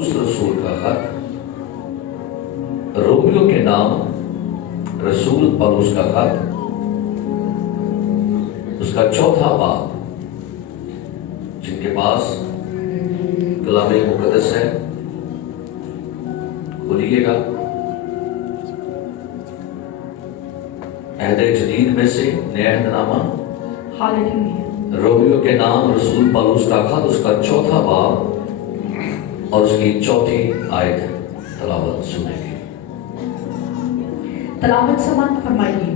رسول کا خط رومیو کے نام رسول پولس کا خط اس کا چوتھا باب، جن کے پاس کلام مقدس ہے کھولیے گا۔ عہد جدید میں سے نیا عہد نامہ رومیو کے نام رسول پولس کا خط اس کا چوتھا باب اور اس کی چوتھی آیت تلاوت سنیں گے۔ تلاوت سماعت فرمائیے۔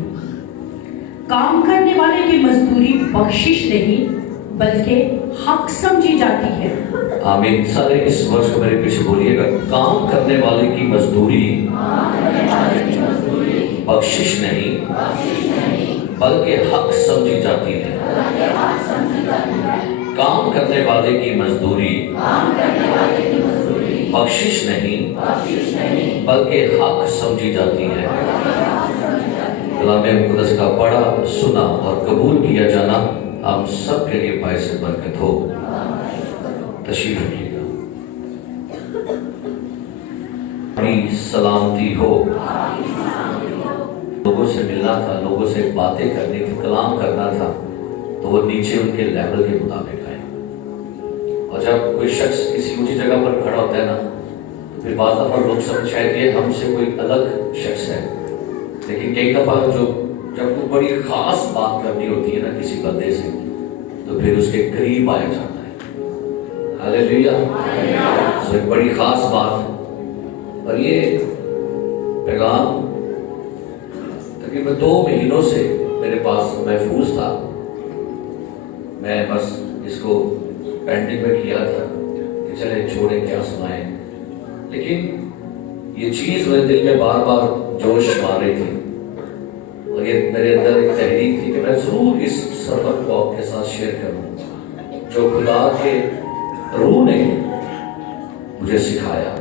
کام کرنے والے کی مزدوری بخشش نہیں بلکہ حق سمجھی جاتی ہے۔ آمین۔ سارے اس ورس کو میرے پیچھے بولیے گا۔ کام کرنے والے کی مزدوری بخشش نہیں بلکہ حق سمجھی جاتی ہے۔ کام کرنے والے کی مزدوری بخشش نہیں بلکہ حق سمجھی جاتی ہے۔ کلام مقدس کا پڑھا، سنا اور قبول کیا جانا ہم سب کے لیے باعث برکت ہو۔ تشریف رکھیے گا۔ بڑی سلامتی ہو۔ لوگوں سے ملنا تھا، لوگوں سے باتیں کرنی تھی، کلام کرنا تھا، تو وہ نیچے ان کے لیول کے مطابق آئے۔ اور جب کوئی شخص کسی اونچی جگہ پر کھڑا ہوتا ہے نا، تو پھر بعض دفعہ لوگ سمجھائے کہ ہم سے کوئی الگ شخص ہے، لیکن کئی دفعہ جب کوئی بڑی خاص بات کرنی ہوتی ہے نا کسی بندے سے، تو پھر اس کے قریب آیا جاتا ہے۔ ہاللیلویا۔ ایک بڑی خاص بات، اور یہ پیغام تقریباً 2 مہینوں سے میرے پاس محفوظ تھا۔ میں بس اس کو پینڈنگ میں کیا تھا کہ چلے چھوڑیں کیا سنائیں، لیکن یہ چیز میرے دل میں بار بار جوش مار رہی تھی، اور یہ میرے اندر ایک تحریک تھی کہ میں ضرور اس سبق کو آپ کے ساتھ شیئر کروں جو خدا کے روح نے مجھے سکھایا۔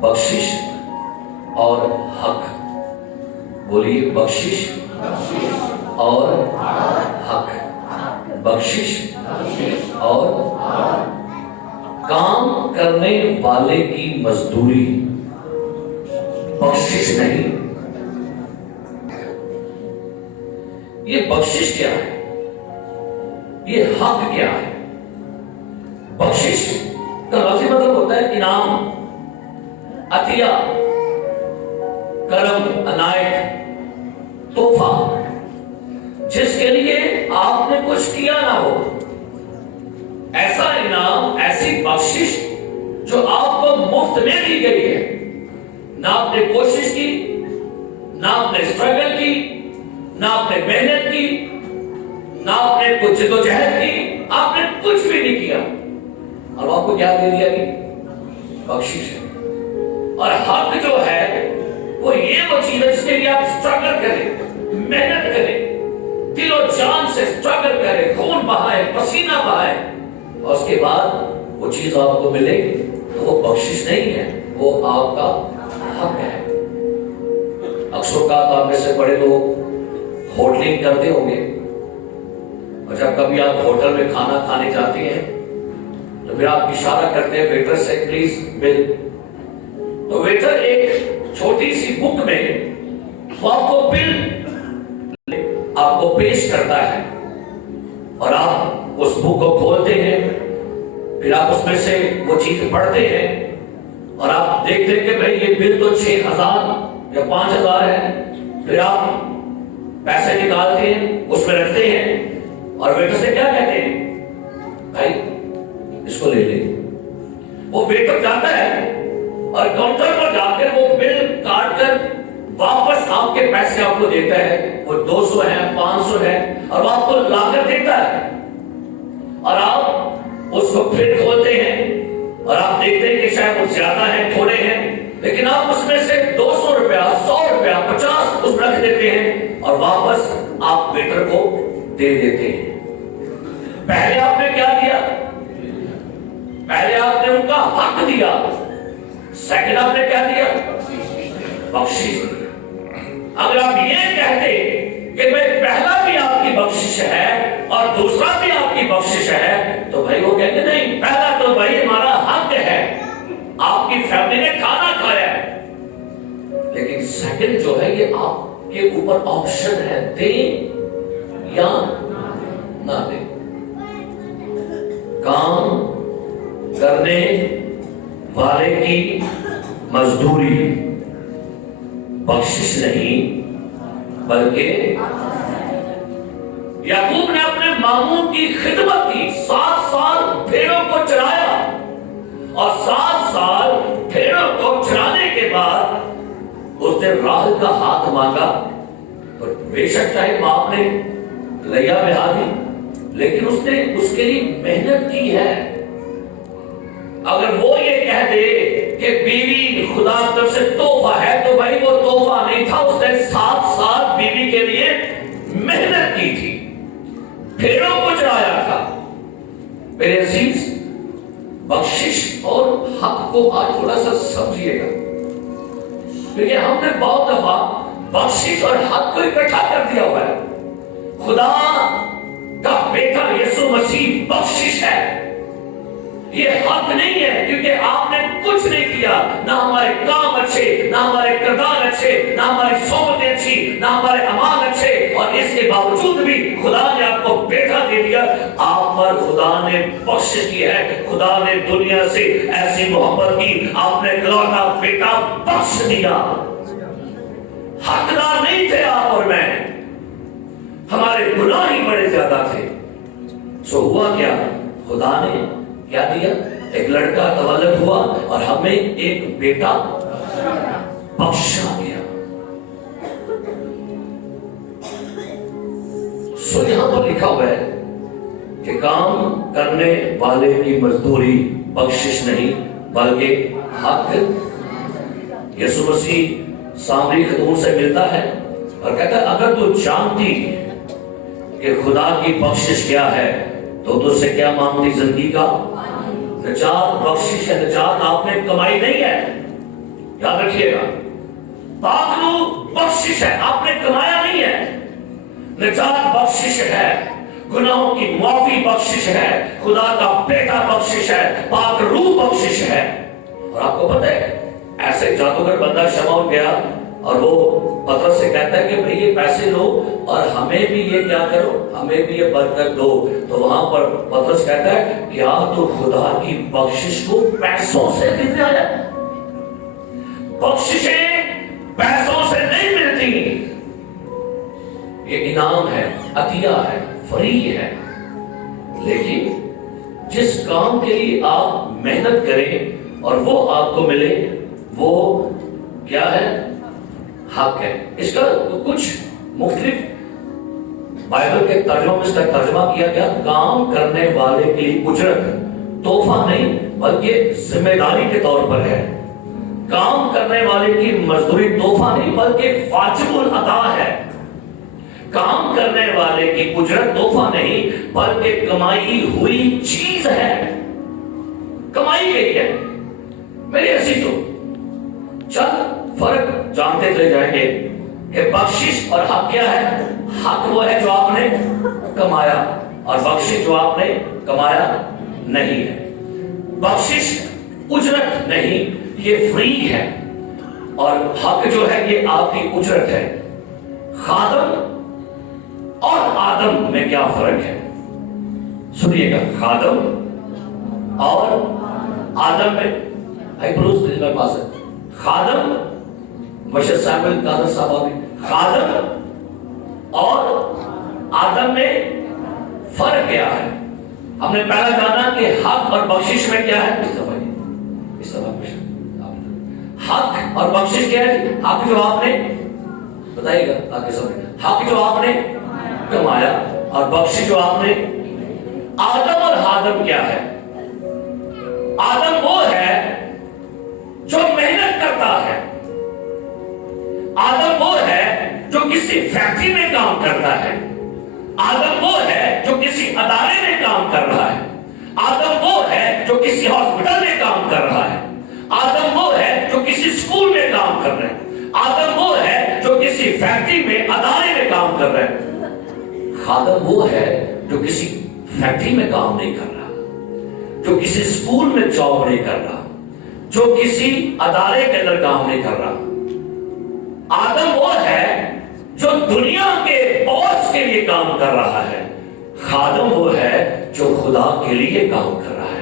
بخشش اور حق، بولیے بخشش اور حق۔ بخشش اور کام کرنے والے کی مزدوری بخشش نہیں۔ یہ بخشش کیا ہے؟ یہ حق کیا ہے؟ بخشش کا لفظی مطلب ہوتا ہے انعام، عطیہ، کرم، عنایت، تحفہ، جس کے لیے آپ نے کچھ کیا نہ ہو۔ ایسا انعام، ایسی بخشش جو آپ کو مفت میں دی گئی ہے، نہ آپ نے کوشش کی، نہ آپ نے اسٹرگل کی، نہ آپ نے محنت کی، نہ آپ نے کچھ جدوجہد کی، آپ نے کچھ بھی نہیں کیا، اور آپ کو کیا دے دیا گیا؟ بخشش ہے۔ اور حق جو ہے وہ یہ وہ چیز ہے جس کے لیے آپ اسٹرگل کریں، محنت کریں، دل و جان سے اسٹرگل کریں، خون بہائیں، پسینہ بہائیں، اور اس کے بعد وہ چیز آپ کو ملے گی، تو وہ بخشش نہیں ہے، وہ آپ کا حق ہے۔ اکثر اوقات آپ میں سے بڑے لوگ ہوٹلنگ کرتے ہوں گے، اور جب کبھی آپ ہوٹل میں کھانا کھانے جاتے ہیں تو پھر آپ اشارہ کرتے ہیں ویٹر سے پلیز بل، تو ویٹر ایک چھوٹی سی بک میں آپ کو بل آپ کو پیش کرتا ہے، اور آپ اس بک کو کھولتے ہیں، پھر آپ اس میں سے وہ چیز پڑھتے ہیں، اور آپ دیکھتے ہیں کہ بھئی یہ بل تو 6,000 یا 5,000 ہے۔ پھر آپ پیسے نکالتے ہیں، اس میں رکھتے ہیں، اور ویٹر سے کیا کہتے ہیں؟ بھائی اس کو لے لیں۔ وہ ویٹر جاتا ہے اور کاؤنٹر پر جا کر وہ بل کاٹ کر واپس آپ کے پیسے آپ کو دیتا ہے، وہ 200 ہے، 500 ہے، اور وہ آپ کو لا کر دیتا ہے، اور آپ اس کو پھر کھولتے ہیں، اور آپ دیکھتے ہیں کہ شاید وہ زیادہ ہیں، تھوڑے ہیں، لیکن آپ اس میں سے 200 روپیہ، 100 روپیہ، 50 اس میں رکھ دیتے ہیں، اور واپس آپ ویٹر کو دے دیتے ہیں۔ پہلے آپ نے کیا دیا؟ پہلے آپ نے ان کا حق دیا، سیکنڈ آپ نے کیا دیا؟ بخشش دیا۔ اگر آپ یہ کہتے کہ میں پہلا بھی آپ کی بخشش ہے اور دوسرا بھی آپ کی بخشش ہے، تو بھائی وہ کہتے نہیں، پہلا تو بھائی ہمارا حق ہے، پھر جو ہے یہ آپ کے اوپر آپشن ہے، دیں یا نہ دیں۔ کام کرنے والے کی مزدوری بخشش نہیں بلکہ، یعقوب نے اپنے ماموں کی خدمت کی، 7 سال بھیڑوں کو چرایا، اور 7 سال بھیڑوں کو چرانے کے بعد اس نے راحل کا ہاتھ مانگا۔ اور بے شک چاہے باپ نے لیا بہا دی، لیکن اس نے اس کے لیے محنت کی ہے۔ اگر وہ یہ کہہ دے کہ بیوی خدا کی طرف سے تحفہ ہے، تو بھائی وہ تحفہ نہیں تھا، اس نے 7 سال بیوی کے لیے محنت کی تھی، بھیڑوں کو چرایا تھا۔ میرے عزیز، بخشش اور حق کو آج تھوڑا سا سمجھیے گا، کیونکہ ہم نے بہت دفعہ بخشش اور حق کو اکٹھا کر دیا ہوا ہے۔ خدا کا بیٹا یسوع مسیح بخشش ہے، یہ حق نہیں ہے، کیونکہ آپ نے کچھ نہیں کیا، نہ ہمارے کام اچھے، نہ ہمارے کردار اچھے، نہ ہماری صحبتیں اچھی، نہ ہمارے اعمال اچھے، اور اس کے باوجود بھی خدا نے آپ کو بیٹا دے دیا۔ آپ پر خدا نے بخشش کی ہے، خدا نے دنیا سے ایسی محبت کی، آپ نے اکلوتا بیٹا بخش دیا۔ حقدار نہیں تھے آپ اور میں، ہمارے گناہ ہی بڑے زیادہ تھے۔ سو ہوا کیا؟ خدا نے کیا دیا؟ ایک لڑکا تولد ہوا اور ہمیں ایک بیٹا بخشا گیا۔ سو یہاں پر لکھا ہوا ہے کہ کام کرنے والے کی مزدوری بخشش نہیں بلکہ حق۔ یسوع مسیح سامری خاتون سے ملتا ہے اور کہتا ہے اگر تو جانتی کہ خدا کی بخشش کیا ہے تو تجھ سے کیا مانگتی؟ زندگی کا نجات۔ بخشش ہے، نجات آپ نے کمائی نہیں ہے، یاد رکھیے گا۔ پاک روح بخشش ہے، آپ نے کمایا نہیں ہے۔ نجات بخشش ہے، گناہوں کی معافی بخشش ہے، خدا کا بیٹا بخشش ہے، پاک روح بخشش ہے۔ اور آپ کو پتہ ہے ایسے جادوگر بندہ شمعون گیا اور وہ پطرس سے کہتا ہے کہ بھئی یہ پیسے لو اور ہمیں بھی یہ کیا کرو، ہمیں بھی یہ برکت دو۔ تو وہاں پر پطرس کہتا ہے کیا تو خدا کی بخشش کو پیسوں سے خریدا ہے؟ بخششیں پیسوں سے نہیں ملتی، یہ انعام ہے، عطیہ ہے، فری ہے۔ لیکن جس کام کے لیے آپ محنت کریں اور وہ آپ کو ملے، وہ کیا ہے؟ حق ہے۔ اس کا کچھ مختلف بائبل کے ترجموں میں اس کا ترجمہ کیا گیا، کام کرنے والے کے لیے اجرت تحفہ نہیں بلکہ ذمہ داری کے طور پر ہے۔ کام کرنے والے کی مزدوری تحفہ نہیں بلکہ واجب الادا ہے۔ کام کرنے والے کی اجرت تحفہ نہیں بلکہ کمائی ہوئی چیز ہے، کمائی گئی ہے۔ میرے عزیزو، چند فرق جانتے چلے جائیں گے کہ بخشش اور حق کیا ہے۔ حق وہ ہے جو آپ نے کمایا، اور بخشش جو آپ نے کمایا نہیں ہے۔ بخشش اجرت نہیں، یہ فری ہے، اور حق جو ہے یہ آپ کی اجرت ہے۔ خادم اور آدم میں کیا فرق ہے؟ سنیے گا، خادم اور آدم میں، بھائی بروس میرے پاس ہے، خادم مشہد سیموئل قادر صاحب، خادم اور آدم میں فرق کیا ہے؟ ہم نے پہلا جانا کہ حق اور بخشش میں کیا ہے۔ اس طرح حق اور بخشش کیا ہے؟ حق جو آپ نے، بتائیے گا تاکہ سمجھیں، حق جو آپ نے کمایا اور بخشش جو آپ نے۔ آدم اور آدم کیا ہے؟ آدم وہ ہے جو محنت کرتا ہے، آدم وہ ہے جو کسی فیکٹری میں کام کرتا ہے، آدم وہ ہے جو کسی ادارے میں کام کر رہا ہے، آدم وہ ہے جو کسی ہاسپٹل میں کام کر رہا ہے، آدم وہ ہے جو کسی اسکول میں کام کر رہا ہے، آدم وہ ہے جو کسی فیکٹری میں ادارے میں کام کر رہا ہے۔ خادم وہ ہے جو کسی فیکٹری میں کام نہیں کر رہا، جو کسی اسکول میں جاب نہیں کر رہا، جو کسی ادارے کے اندر کام نہیں کر رہا۔ آدم وہ ہے جو دنیا کے باس کے لیے کام کر رہا ہے، خادم وہ ہے جو خدا کے لیے کام کر رہا ہے۔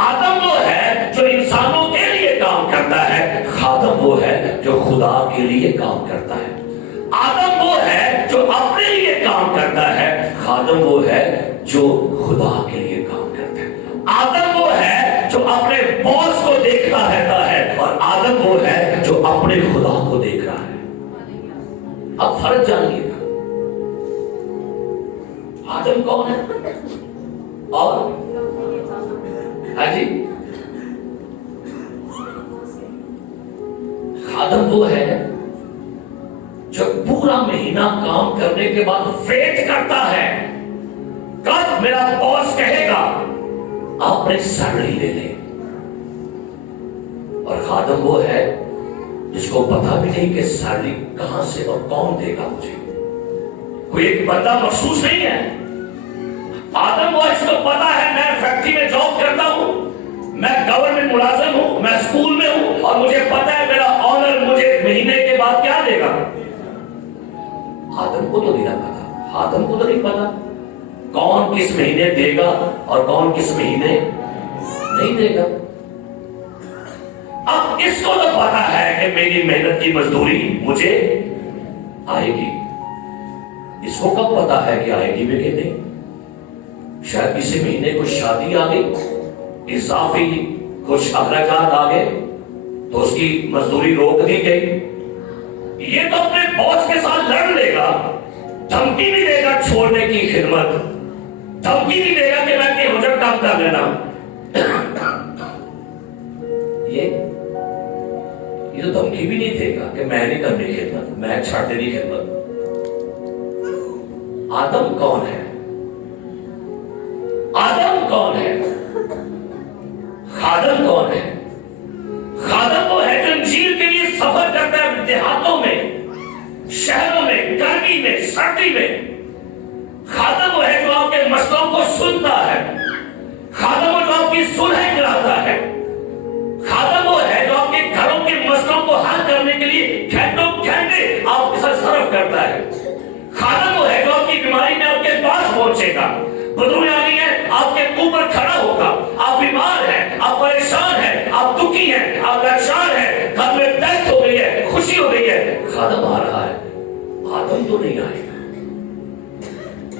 آدم وہ ہے جو انسانوں کے لیے کام کرتا ہے، خادم وہ ہے جو خدا کے لیے کام کرتا ہے۔ آدم وہ ہے جو اپنے لیے کام کرتا ہے، خادم وہ ہے جو خدا کے لیے کام کرتا ہے۔ آدم وہ ہے جو اپنے باس کو دیکھتا رہتا ہے، اور آدم وہ ہے جو اپنے خدا کو دیکھ رہا ہے۔ اب فرق جانیے گا، آدم کون ہے اور جی خادم وہ ہے جو پورا مہینہ کام کرنے کے بعد ویٹ کرتا ہے کب میرا باس کہے گا آپ نے سیلری لے لیں۔ اور خادم وہ ہے جس کو پتا بھی نہیں کہ سیلری کہاں سے اور کون دے گا مجھے، کوئی ایک بندہ مخصوص نہیں ہے۔ آدم وہ اس کو پتا ہے میں فیکٹری میں جاب کرتا ہوں، میں گورنمنٹ ملازم ہوں، میں اسکول میں ہوں، اور مجھے پتا ہے میرا آنر مجھے مہینے کے بعد کیا دے گا۔ آدم کو تو نہیں پتا، آدم کو تو نہیں پتا کون کس مہینے دے گا اور کون کس مہینے نہیں دے گا۔ اب اس کو تو پتا ہے کہ میری محنت کی مزدوری مجھے آئے گی، اس کو کب پتا ہے کہ آئے گی بھی کہ نہیں؟ شاید کسی مہینے کچھ شادی آ گئی، اضافی کچھ اخراجات آ گئے تو اس کی مزدوری روک دی گئی۔ یہ تو اپنے باس کے ساتھ لڑ لے گا، دھمکی بھی دے گا چھوڑنے کی خدمت، دھمکی بھی دے گا کہ میں کہ حجر کام کر لینا۔ یہ تو دھمکی بھی نہیں دے گا کہ میں نہیں کرنی خدمت، میں چھاڑ دینی خدمت۔ آدم کون ہے؟ آدم کون ہے؟ خادم کون ہے؟ خادم وہ ہے جو انجیل کے لیے سفر کرتا ہے دیہاتوں میں، شہروں میں، گرمی میں، سردی میں۔ خادم وہ ہے جو آپ کے مسئلوں کو سنتا ہے، خادم وہ جو آپ کی صلح کراتا ہے، خادم وہ ہے جو آپ کے گھروں کے مسئلوں کو حل کرنے کے لیے گھنٹوں گھنٹے آپ کے ساتھ صرف کرتا ہے، خادم وہ ہے جو آپ کی بیماری میں آپ کے پاس پہنچے گا، بدروئی آ گئی ہے آپ کے اوپر کھڑا ہوگا، آپ بیمار ہیں، آپ پریشان ہیں، آپ دکھی ہیں، آپ پریشان ہیں، گھر میں ڈیتھ ہو گئی ہے، خوشی ہو گئی ہے، خادم آ رہا ہے۔ آدم تو نہیں آئے گا،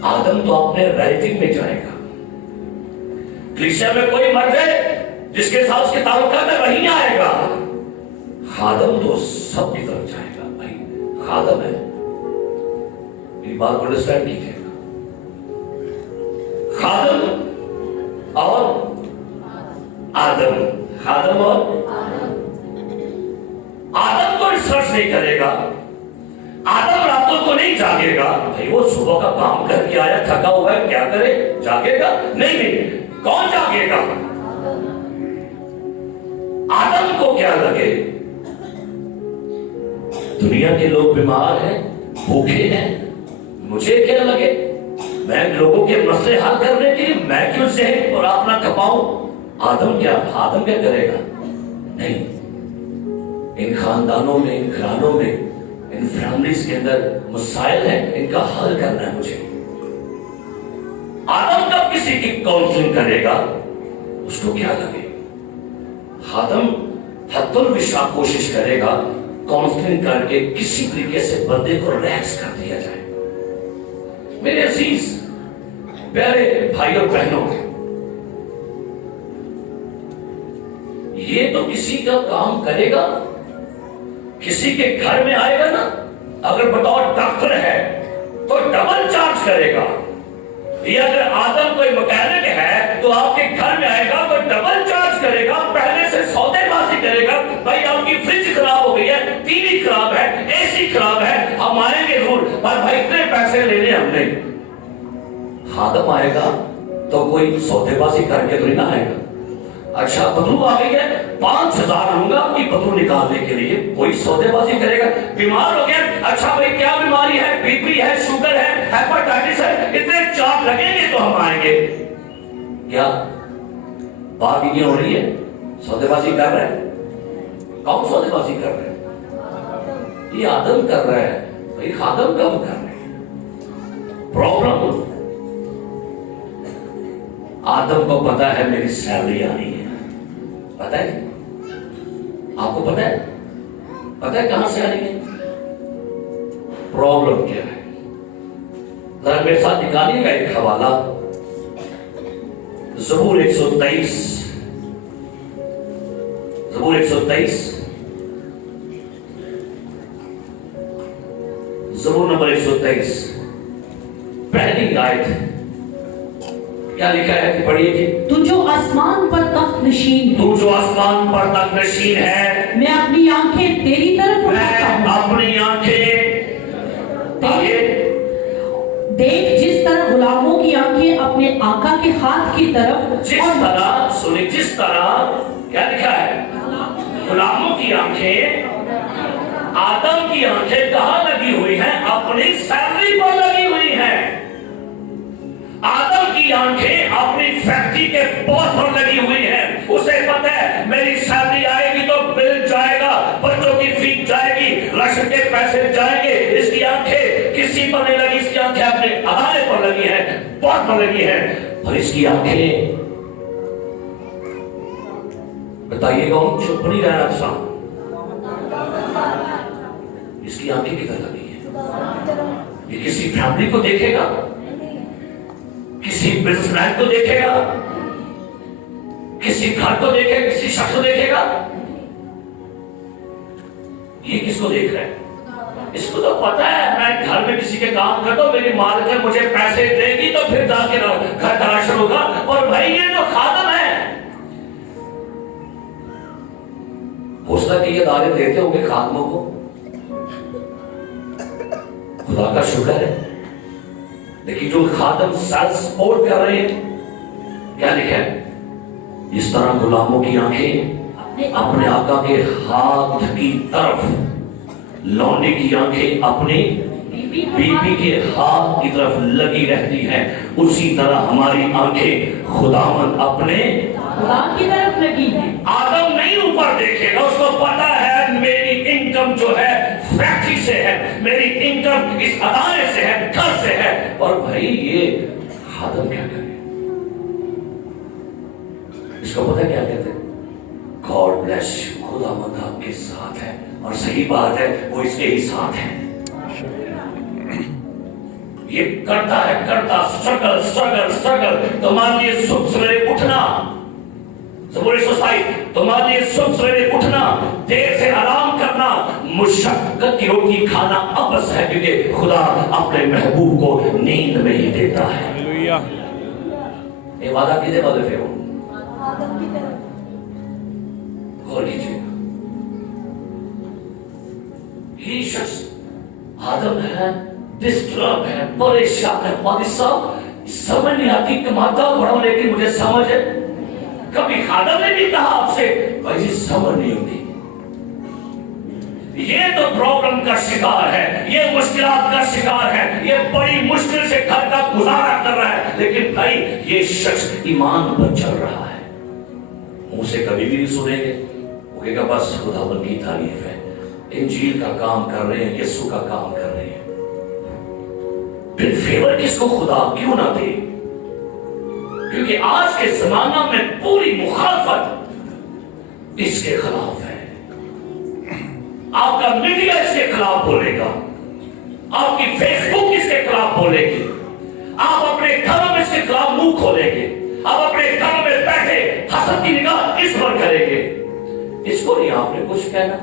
آدم تو اپنے ریلیٹو میں جائے گا۔ کلیسیا میں کوئی مر جائے جس کے ساتھ اس کے تعلقات میں وہی آئے گا، خادم تو سب کی طرف جائے گا۔ بھائی خادم ہے، میری بات کو انڈرسٹینڈ کیجیے گا، خادم اور آدم، خادم اور آدم کو ریسرچ نہیں کرے گا، آدم راتوں کو نہیں جاگے گا۔ بھائی وہ صبح کا کام کر کے آیا تھکا ہوا ہے، کیا کرے؟ جاگے گا؟ نہیں، کون جاگے گا؟ آدم کو کیا لگے دنیا کے لوگ بیمار ہیں، بھوکے ہیں، مجھے کیا لگے؟ میں لوگوں کے مسئلے حل کرنے کے لیے میں کیوں ذہن اور اپنا کھپاؤں؟ آدم کیا کرے گا؟ نہیں، ان خاندانوں میں، ان گھرانوں میں، ان فیملیز کے اندر مسائل ہیں، ان کا حل کرنا ہے مجھے۔ آدم کب کسی کی کاؤنسلنگ کرے گا؟ اس کو کیا لگے؟ آدم حتی الوسع کوشش کرے گا کاؤنسلنگ کر کے کسی طریقے سے بندے کو ریلیکس کر دیا جائے۔ میرے عزیز پیارے بھائی اور بہنوں، یہ تو کسی کا کام کرے گا، کسی کے گھر میں آئے گا نا، اگر بطور ڈاکٹر ہے تو ڈبل چارج کرے گا، یا اگر آدم کوئی مکینک ہے تو آپ کے گھر میں آئے گا تو ڈبل چارج کرے گا، پہلے سے سودے بازی کرے گا۔ بھائی آپ کی فریج خراب ہو گئی ہے، ٹی وی خراب ہے، اے سی خراب ہے، ہم آئیں گے ضرور، پر بھائی اتنے پیسے لینے ہم نے۔ خادم آئے گا تو کوئی سودے بازی کر کے تو نہیں آئے گا۔ اچھا بدرو آ گئی ہے، 5000 لوں گا آپ کی بدرو نکالنے کے لیے، کوئی سودے بازی کرے گا؟ بیمار ہو گیا، اچھا بھائی کیا بیماری ہے؟ بی پی ہے، شوگر ہے، ہیپاٹائٹس ہے، اتنے چارج لگیں گے تو ہم آئیں گے۔ کیا بارگیننگ ہو رہی ہے؟ سودے بازی کر رہے ہیں؟ کون سودے بازی کر رہے ہیں؟ یہ آدم کر رہا ہے بھائی، خادم کم کر رہے ہیں. پرابلم آدم کو پتا ہے میری سیلری آنی ہے، پتا ہے آپ کو؟ پتا ہے کہاں سے آنی ہے؟ پرابلم کیا ہے؟ ذرا میرے ساتھ نکالیے گا ایک حوالہ، زبور 123، زبور 123، زبور نمبر 123، پہلی آیت. کیا لکھا ہے؟ پڑھیے جی. تو جو آسمان پر تخت نشین ہے، تو جو آسمان پر تخت نشین ہے، میں اپنی آنکھیں تیری طرف اٹھاتا میں ہوں. اپنی آنکھیں آگے دیکھ جس طرح غلاموں کی آنکھیں اپنے آقا کے ہاتھ کی طرف، جس طرح سنیں، جس طرح کیا لکھا ہے؟ غلاموں کی آنکھیں، آدم کی آنکھیں کہاں لگی ہوئی ہیں؟ اپنی سیلری پر لگی ہوئی ہیں. آدم کی آنکھیں اپنی فیکٹری کے باس پر لگی ہوئی ہیں. اسے پتہ ہے میری سیلری آئے گی تو بل جائے گا، بچوں کی فیس جائے گی، راشن کے پیسے جائیں گے. اس کی آنکھیں کسی پر نہیں لگی، اس کی آنکھیں اپنے ادارے پر لگی ہیں، باس پر لگی ہیں. اور اس کی آنکھیں، بتائیے گا چپ نہیں رہنا افسان، اس کی آنکھیں کدھر لگی ہیں؟ یہ کسی فیملی کو دیکھے گا، کسی بزنس مین کو دیکھے گا، کسی گھر کو دیکھے گا، کسی شخص کو دیکھے گا؟ یہ کس کو دیکھ رہا ہے؟ اس کو تو پتا ہے میں گھر میں کسی کے کام کرتا ہوں، میری مالک مجھے پیسے دے گی تو پھر جا کے گھر تراشن ہوگا. اور بھائی یہ تو خادم ہے. ہو سکتا کہ یہ دعوے دیتے ہوں گے خادموں کو، خدا کا شکر ہے. لیکن جو خادم سیلف سپورٹ کر رہے ہیں، کیا لکھا ہے؟ اس طرح غلاموں کی آنکھیں اپنے آقا کے ہاتھ کی طرف، لونڈے کی آنکھیں اپنی بیوی کے ہاتھ کی طرف لگی رہتی ہیں. اسی طرح ہماری آنکھیں خداوند اپنے خدا کی طرف لگی ہیں. آدم نہیں اوپر دیکھے گا، اس کو پتا ہے میری انکم جو ہے فیکٹری سے ہے، میری انکم اس ادارے سے ہے، گھر سے ہے. اور بھائی یہ خادم کیا کرے؟ اس کو پتا کیا کہتے ہیں؟ گاڈ بلیس یو، خداوند آپ کے ساتھ ہے. اور صحیح بات ہے، وہ اس کے ہی ساتھ ہے. یہ کرتا اسٹرگل تمہارے لیے صبح سویرے اٹھنا، زبور 127، تمہارے لیے صبح سویرے اٹھنا، دیر سے آرام کرنا، مشقت کی روٹی کھانا ابس ہے، کیونکہ خدا اپنے محبوب کو نیند میں ہی دیتا ہے. ہلیلویہ. یہ وعدہ کدے والے پہ ہو؟ غور کیجیے. یہ شخص آدم ہے، ڈسٹرب ہے، پریشان ہے. والد صاحب سمجھ نہیں آتی، کماتا بڑا ہوں لیکن مجھے سمجھ ہے. کبھی خادم نے بھی کہا آپ سے بھائی جی سمجھ نہیں ہوتی. یہ تو پرابلم کا شکار ہے، یہ مشکلات کا شکار ہے، یہ بڑی مشکل سے گھر کا گزارا کر رہا ہے. لیکن بھائی یہ شخص ایمان پر چل رہا ہے. منہ سے کبھی بھی نہیں سنیں گے، وہ کہے گا بس خداوند کی تعریف ہے، انجیل کا کام کر رہے ہیں، یسوع کا کام کر رہے ہیں. پھر فیور کس کو خدا کیوں نہ دے؟ کیونکہ آج کے زمانہ میں پوری مخالفت اس کے خلاف ہے. آپ کا میڈیا اس کے خلاف بولے گا، آپ کی فیس بک اس کے خلاف بولے گی، آپ اپنے گھروں میں اس کے خلاف منہ کھولیں گے، آپ اپنے گھروں میں بیٹھے حسد کی نگاہ اس پر کریں گے. اس کو نہیں آپ نے کچھ کہنا.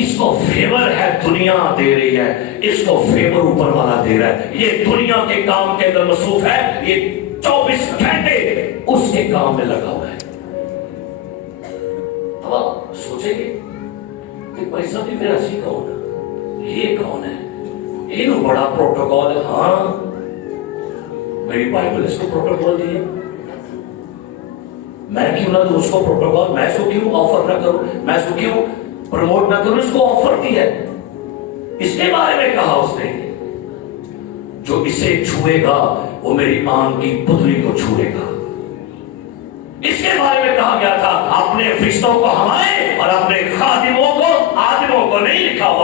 اس کو فیور ہے، دنیا دے رہی ہے، اس کو فیور اوپر والا دے رہا ہے. یہ دنیا کے کام کے اندر مصروف ہے، یہ 24 گھنٹے اس کے کام میں لگا ہوا ہے. اب آپ سوچیں گے کہ بھائی صاحب یہ میرا سی کون ہے، یہ کون ہے، یہ نو بڑا پروٹوکول ہے. ہاں میری بائبل اس کو پروٹوکول دی ہے، میں کیوں نہ دوں اس کو پروٹوکول؟ میں اس کو کیوں آفر نہ کروں؟ میں اس کو کیوں پروموٹ نہ کروں؟ اس کو آفر دی ہے. اس کے بارے میں کہا اس نے جو اسے چھوئے گا وہ میری آنکھ کی پتلی کو چھوئے گا. اس کے بارے میں کہا گیا تھا اپنے فرشتوں کو ہمارے اور اپنے خادموں کو آدموں کو نہیں لکھا ہوا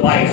22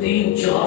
3-4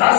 10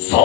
100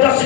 10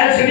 LCD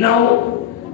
9।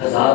1000,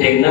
3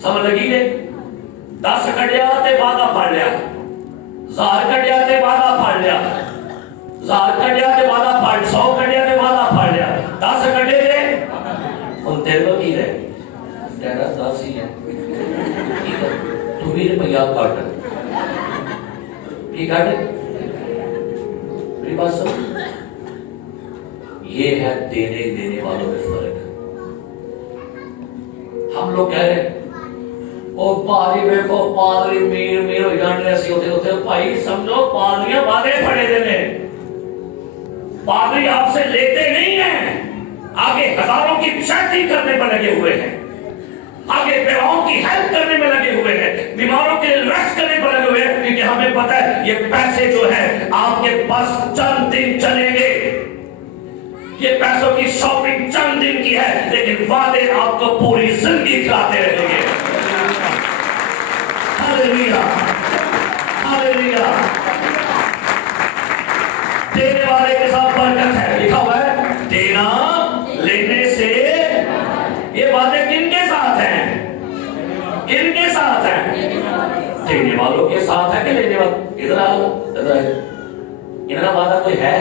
سمجھ لگی نے 10 کٹیا تے وعدہ پھڑ لیا زار کٹیا تے وعدہ پھڑ لیا زار کٹیا تے وعدہ پھڑ 100 کٹیا تے وعدہ پھڑ لیا 10 کٹے تے ہن تیرے کو کی رہے تیرا 10 ہی ہے تو بھی روپیہ کٹ کی کٹ میری بات سن یہ ہے دینے والوں میں فرق ہم لوگ کہہ رہے او پادری ویکھو پادری میر ہو جانے اسی ہوتے بھائی سمجھو پادریاں وعدے پڑے دینے پادری آپ سے لیتے نہیں ہیں آگے ہزاروں کی شاعری کرنے میں لگے ہوئے ہیں آگے بیواؤں کی ہیلپ کرنے میں لگے ہوئے ہیں بیماروں کے رش کرنے میں لگے ہوئے ہیں کیونکہ ہمیں پتہ ہے یہ پیسے جو ہے آپ کے پاس چند دن چلیں گے یہ پیسوں کی شاپنگ چند دن کی ہے لیکن وعدے آپ کو پوری زندگی کھلاتے رہیں گے ہاللیلویا ہاللیلویا دینے والے کے ساتھ برکت ہے لکھا ہوا ہے دینا لینے سے یہ باتیں کن کے ساتھ ہیں کن کے ساتھ ہیں دینے والوں کے ساتھ ہے کہ لینے والوں ادھر آ ان کا وعدہ کوئی ہے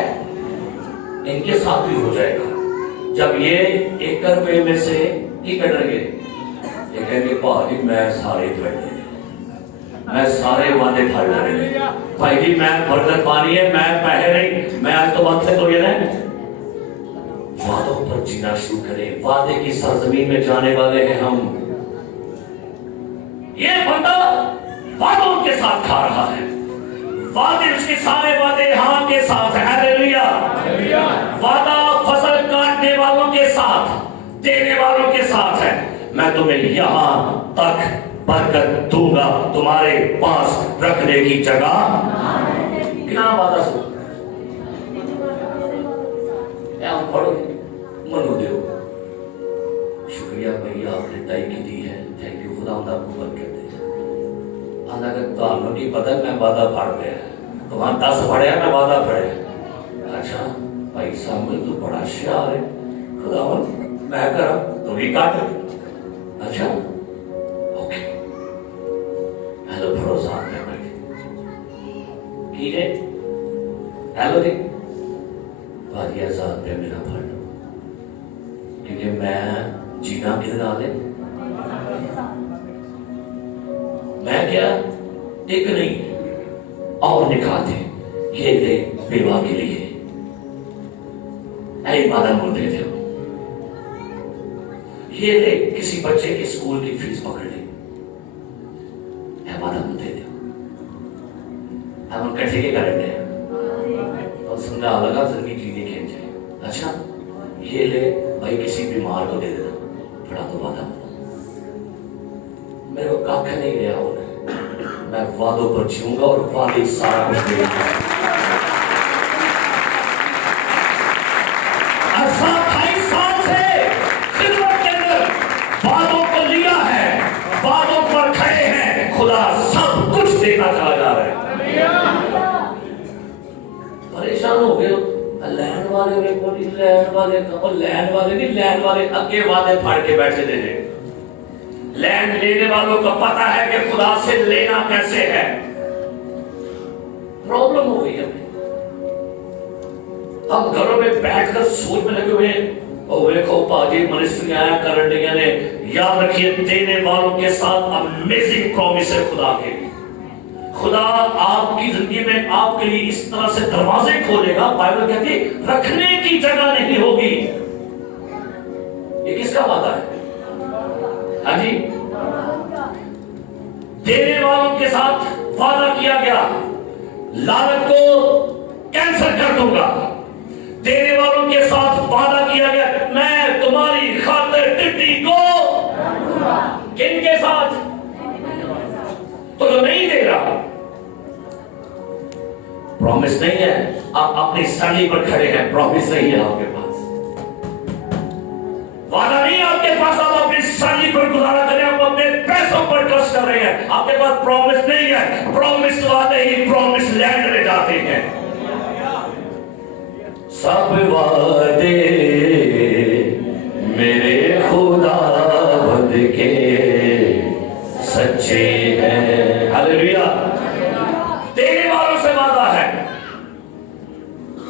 ان کے ساتھ بھی ہو جائے گا جب یہ 1 روپے میں سے کی کٹ رہے یہ کہیں گے بھائی میں سارے کٹ دیں میں سارے وعدے پھڑ لے بھائی جی میں برکت پانی ہے میں پہلے نہیں میں آج تو بات سے تو یہ نہیں وعدوں پر جینا شروع کریں وعدے کی سرزمین میں جانے والے ہیں ہم یہ بندہ وعدوں کے ساتھ کھا رہا ہے وعدے اس کے سارے وعدے ہاں کے ساتھ ہیں ہاللیلویا وعدہ فصل کاٹنے والوں کے ساتھ دینے والوں کے ساتھ ہے میں تمہیں یہاں تک برکت دوں گا تمہارے پاس رکھنے کی جگہ کتنا وعدہ سو ہم پڑھو منو دیو شکریہ بھائی آپ نے طے کی دی ہے تھینک یو خدا آپ کو برکت دے اگر تمہیں کی پتہ میں وعدہ پھڑ گیا تمہارا 10 پڑھیا میں وعدہ پڑھیا اچھا بھائی سامنے تو بڑا شیار ہے خدا میں کرا تو بھی کاٹ اچھا اوکے ہیلو بھروسہ آپ نے بیٹھے کی ہے ہیلو جی بھائی 1000 روپے میرا پڑھ لو کیونکہ میں جینا کدھر آ لے میں کیا ایک نہیں اور نکاح دے یہ لے بیوہ کے لیے اے وعدہ مول دے دے یہ لے کسی بچے کی اسکول کی فیس پکڑ لے اے وعدہ مول دے دے ہم کٹھے کے کریں گے اور سمجھا لگا زندگی جینے کے جائے اچھا یہ لے بھائی کسی بیمار کو دے دینا پڑھا تو وعدہ مول میرے کو کاکھ نہیں رہا ہونا میں وعدوں پر جیوں گا اور وعدے سارا کچھ دے گا 28 سال سے خدمت کے اندر وعدوں کو لیا ہے وعدوں پر کھڑے ہیں خدا سب کچھ دینا چاہ جا رہا ہے پریشان ہو گئے لینڈ والے لینڈ والے نہیں لینڈ والے اگے وعدے پھاڑ کے بیٹھے دے دے لینڈ لینے والوں کو پتا ہے کہ خدا سے لینا کیسے ہے پرابلم ہو گئی ہمیں ہم گھروں میں بیٹھ کر سوچ میں لگے ہوئے ہیں اور دیکھو پاجی منسٹری آیا کرنٹیاں نے یاد رکھیے دینے والوں کے ساتھ امیزنگ پرومس ہے خدا کے خدا آپ کی زندگی میں آپ کے لیے اس طرح سے دروازے کھولے گا بائبل کہتی ہے رکھنے کی جگہ نہیں ہوگی یہ کس کا وعدہ ہے ہاں جی دینے والوں کے ساتھ وعدہ کیا گیا لعنت کو کینسل کر دوں گا دینے والوں کے ساتھ وعدہ کیا گیا میں تمہاری خاطر ٹٹی کو کن کے ساتھ تو جو نہیں دے رہا پرومس نہیں ہے آپ اپنی سنڈی پر کھڑے ہیں پرومس نہیں ہے آپ کے پاس وعدہ نہیں آپ کے پاس آپ اپنی سنڈی پر گزارا کریں آپ اپنے پیسوں پر ٹرسٹ کر رہے ہیں آپ کے پاس پرومس نہیں ہے پرومس وعدے ہی پرومس لینڈ میں جاتے ہیں سب وعدے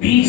20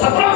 17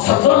17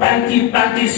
35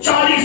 40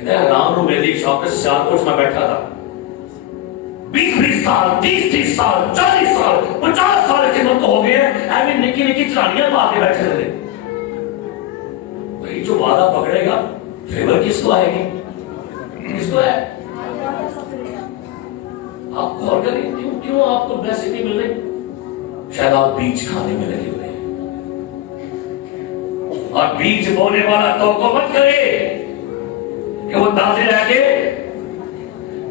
حیران ہوں، میری شاپ پہ سیالکوٹ میں بیٹھا تھا، 20 سال 30 سال 40 سال 50 سال کی خدمت ہو گئی ہے، ایویں نکی نکی چرانیاں مار کے بیٹھے رہے۔ بھائی جو وعدہ پکڑے گا فیور کس کو آئے گی؟ کس کو ہے؟ آپ غور کریں کیوں آپ کو بلیسنگ نہیں مل رہی؟ شاید آپ بیج کھانے میں لگے ہوئے ہیں، اور بیج بونے والا توقع مت کرے کہ وہ تازے رہ کے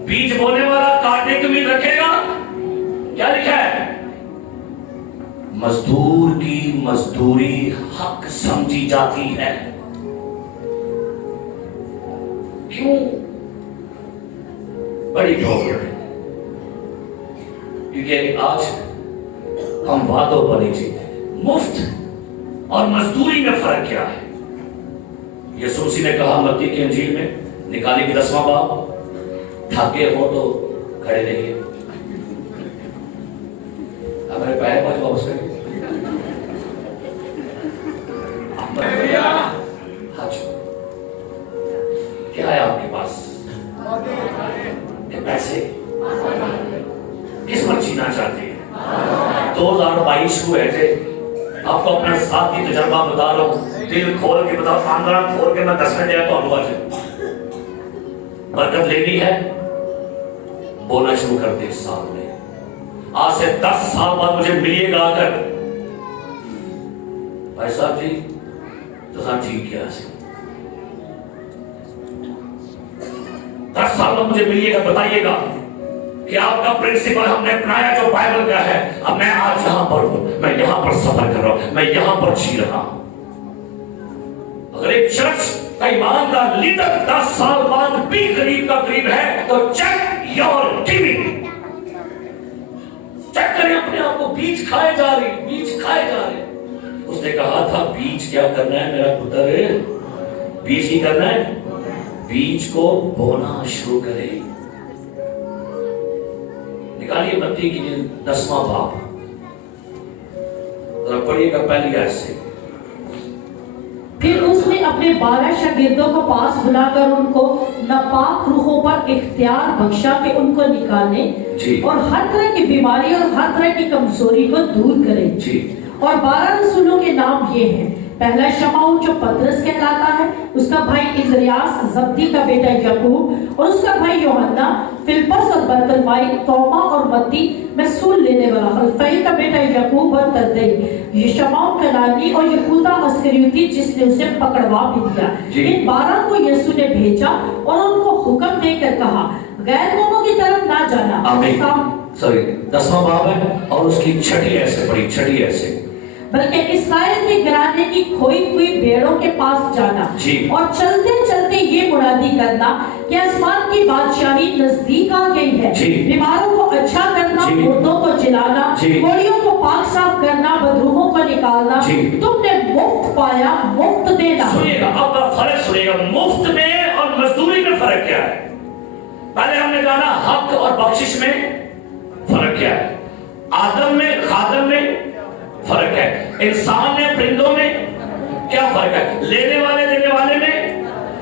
بیج بونے والا کاٹنے کی امید رکھے گا۔ کیا لکھا ہے؟ مزدور کی مزدوری حق سمجھی جاتی ہے۔ کیوں؟ بڑی پرابلم ہے، کیونکہ آج ہم وعدوں پر نہیں جیتے۔ مفت اور مزدوری میں فرق کیا ہے؟ یسوع مسیح نے کہا متی کی انجیل میں، نکالی کی 10واں باب، تھکے ہو تو کھڑے رہیے۔ اب میرے پیر پاس واپس کریں۔ کیا ہے آپ کے پاس؟ پیسے؟ کس پر جینا چاہتے ہیں؟ 2022 کو ہے جے آپ کو اپنا ذاتی تجربہ بتا رہا ہوں، دل کھول کے بتاؤ، خاندان کھول کے، میں 10 منٹ دیا تو ہم آج برکت لینی ہے، بولنا شروع کر دے۔ اس سال میں آج سے 10 سال بعد مجھے ملیے گا آ کر، بھائی صاحب جی تو ٹھیک کیا سی 10 سال بعد مجھے ملیے گا، بتائیے گا کہ آپ کا پرنسپل ہم نے اپنایا جو بائبل کا ہے، اب میں آج یہاں پر ہوں، میں یہاں پر سفر کر رہا ہوں، میں یہاں پر جی رہا ہوں۔ اگر ایک چرچ کا ایماندار لیڈر 10 سال بعد بھی قریب کا قریب ہے تو چیک یور گیونگ، چیک کریں اپنے آپ کو، بیج کھائے جا رہے، بیج کھائے جا رہے۔ اس نے کہا تھا بیج کیا کرنا ہے میرا پتر؟ بیج کی کرنا ہے، بیج کو بونا شروع کرے۔ نکالیے متی کی 10واں باب، ذرا پڑھیے گا پہلی آیت سے۔ پھر اس نے اپنے 12 شاگردوں کو پاس بلا کر ان کو ناپاک روحوں پر اختیار بخشا کہ ان کو نکالے اور ہر طرح کی بیماری اور ہر طرح کی کمزوری کو دور کرے۔ اور 12 رسولوں کے نام یہ ہیں: پہلا شمعون جو پطرس کہلاتا ہے، اس کا بھائی اندریاس زبدی کا بیٹا یعقوب، اور اس کا بھائی یوحنا، فلپس اور برتلمائی، توما اور متی محصول لینے والا، ہلفئی کا بیٹا یعقوب اور تدئی، یہ شمعون کنانی، اور یہودا اسکریوتی جس نے اسے پکڑوا بھی دیا۔ ان 12 کو یسوع نے بھیجا اور ان کو حکم دے کر کہا غیر قوموں کی طرف نہ جانا۔ 10واں باب ہے اور اس کی چھٹی ایسے پڑھی، چھٹی ایسے، بلکہ اسرائیل کے گھرانے کی کھوئی ہوئی بھیڑوں کے پاس جانا اور چلتے چلتے یہ منادی کرنا کہ آسمان کی بادشاہی نزدیک آ گئی ہے۔ بیماروں کو اچھا کرنا، مردوں کو جلانا، کوڑیوں کو پاک صاف کرنا، بدروحوں کو نکالنا۔ تم نے مفت پایا، مفت دینا۔ سنیے گا اب فرق، سنیے گا مفت میں اور مزدوری میں فرق کیا ہے۔ پہلے ہم نے جانا حق اور بخشش میں فرق کیا ہے، آدم میں خادم میں فرق ہے، انسان میں پرندوں میں کیا فرق ہے، لینے والے دینے والے میں۔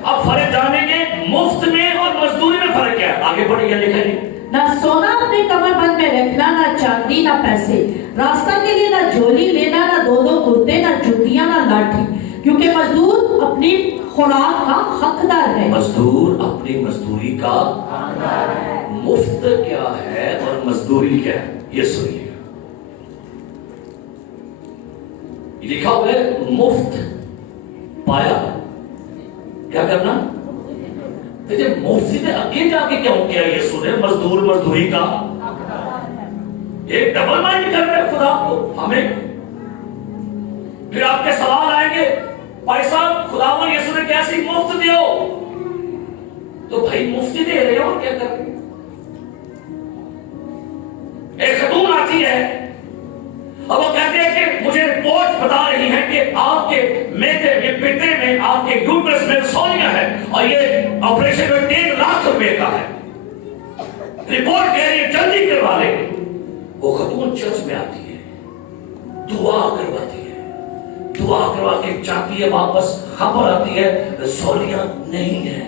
اب فرق جانیں گے مفت میں اور مزدوری میں فرق کیا ہے۔ آگے بڑھیں گے، لکھیں گے نہ سونا اپنے کمر بند میں رکھنا، نہ چاندی، نہ پیسے، راستہ کے لیے نہ جولی لینا، نہ 2 کرتے، نہ جوتیاں، نہ لاٹھی، کیونکہ مزدور اپنی خوراک کا حقدار ہے۔ مزدور اپنی مزدوری کا حقدار ہے۔ مفت کیا ہے اور مزدوری کیا ہے، یہ سنیے۔ لکھا ہوا ہے مفت پایا، کیا کرنا؟ جب مفت سے اگے جا کے کیوں کیا یسوع نے مزدور مزدوری کا؟ ایک ڈبل مائنڈ کر رہے خدا کو ہمیں۔ پھر آپ کے سوال آئیں گے بھائی صاحب خداوند یسوع نے کیسی مفت دیو؟ تو بھائی مفت دے رہے ہو اور کیا کر رہے؟ ایک خاتون آتی ہے اور وہ کہتے ہیں کہ مجھے رپورٹ بتا رہی ہیں کہ آپ کے میدے میں، پیٹے میں، آپ کے یوٹرس میں سولیاں ہیں اور یہ آپریشن میں 1.5 لاکھ روپے کا ہے۔ رپورٹ کہہ رہی ہے جلدی کروا لیں۔ وہ خاتون چرچ میں آتی ہے، دعا کرواتی ہے، دعا کروا کے جاتی ہے، واپس خبر آتی ہے سولیاں نہیں ہیں۔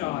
4।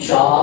4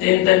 3-3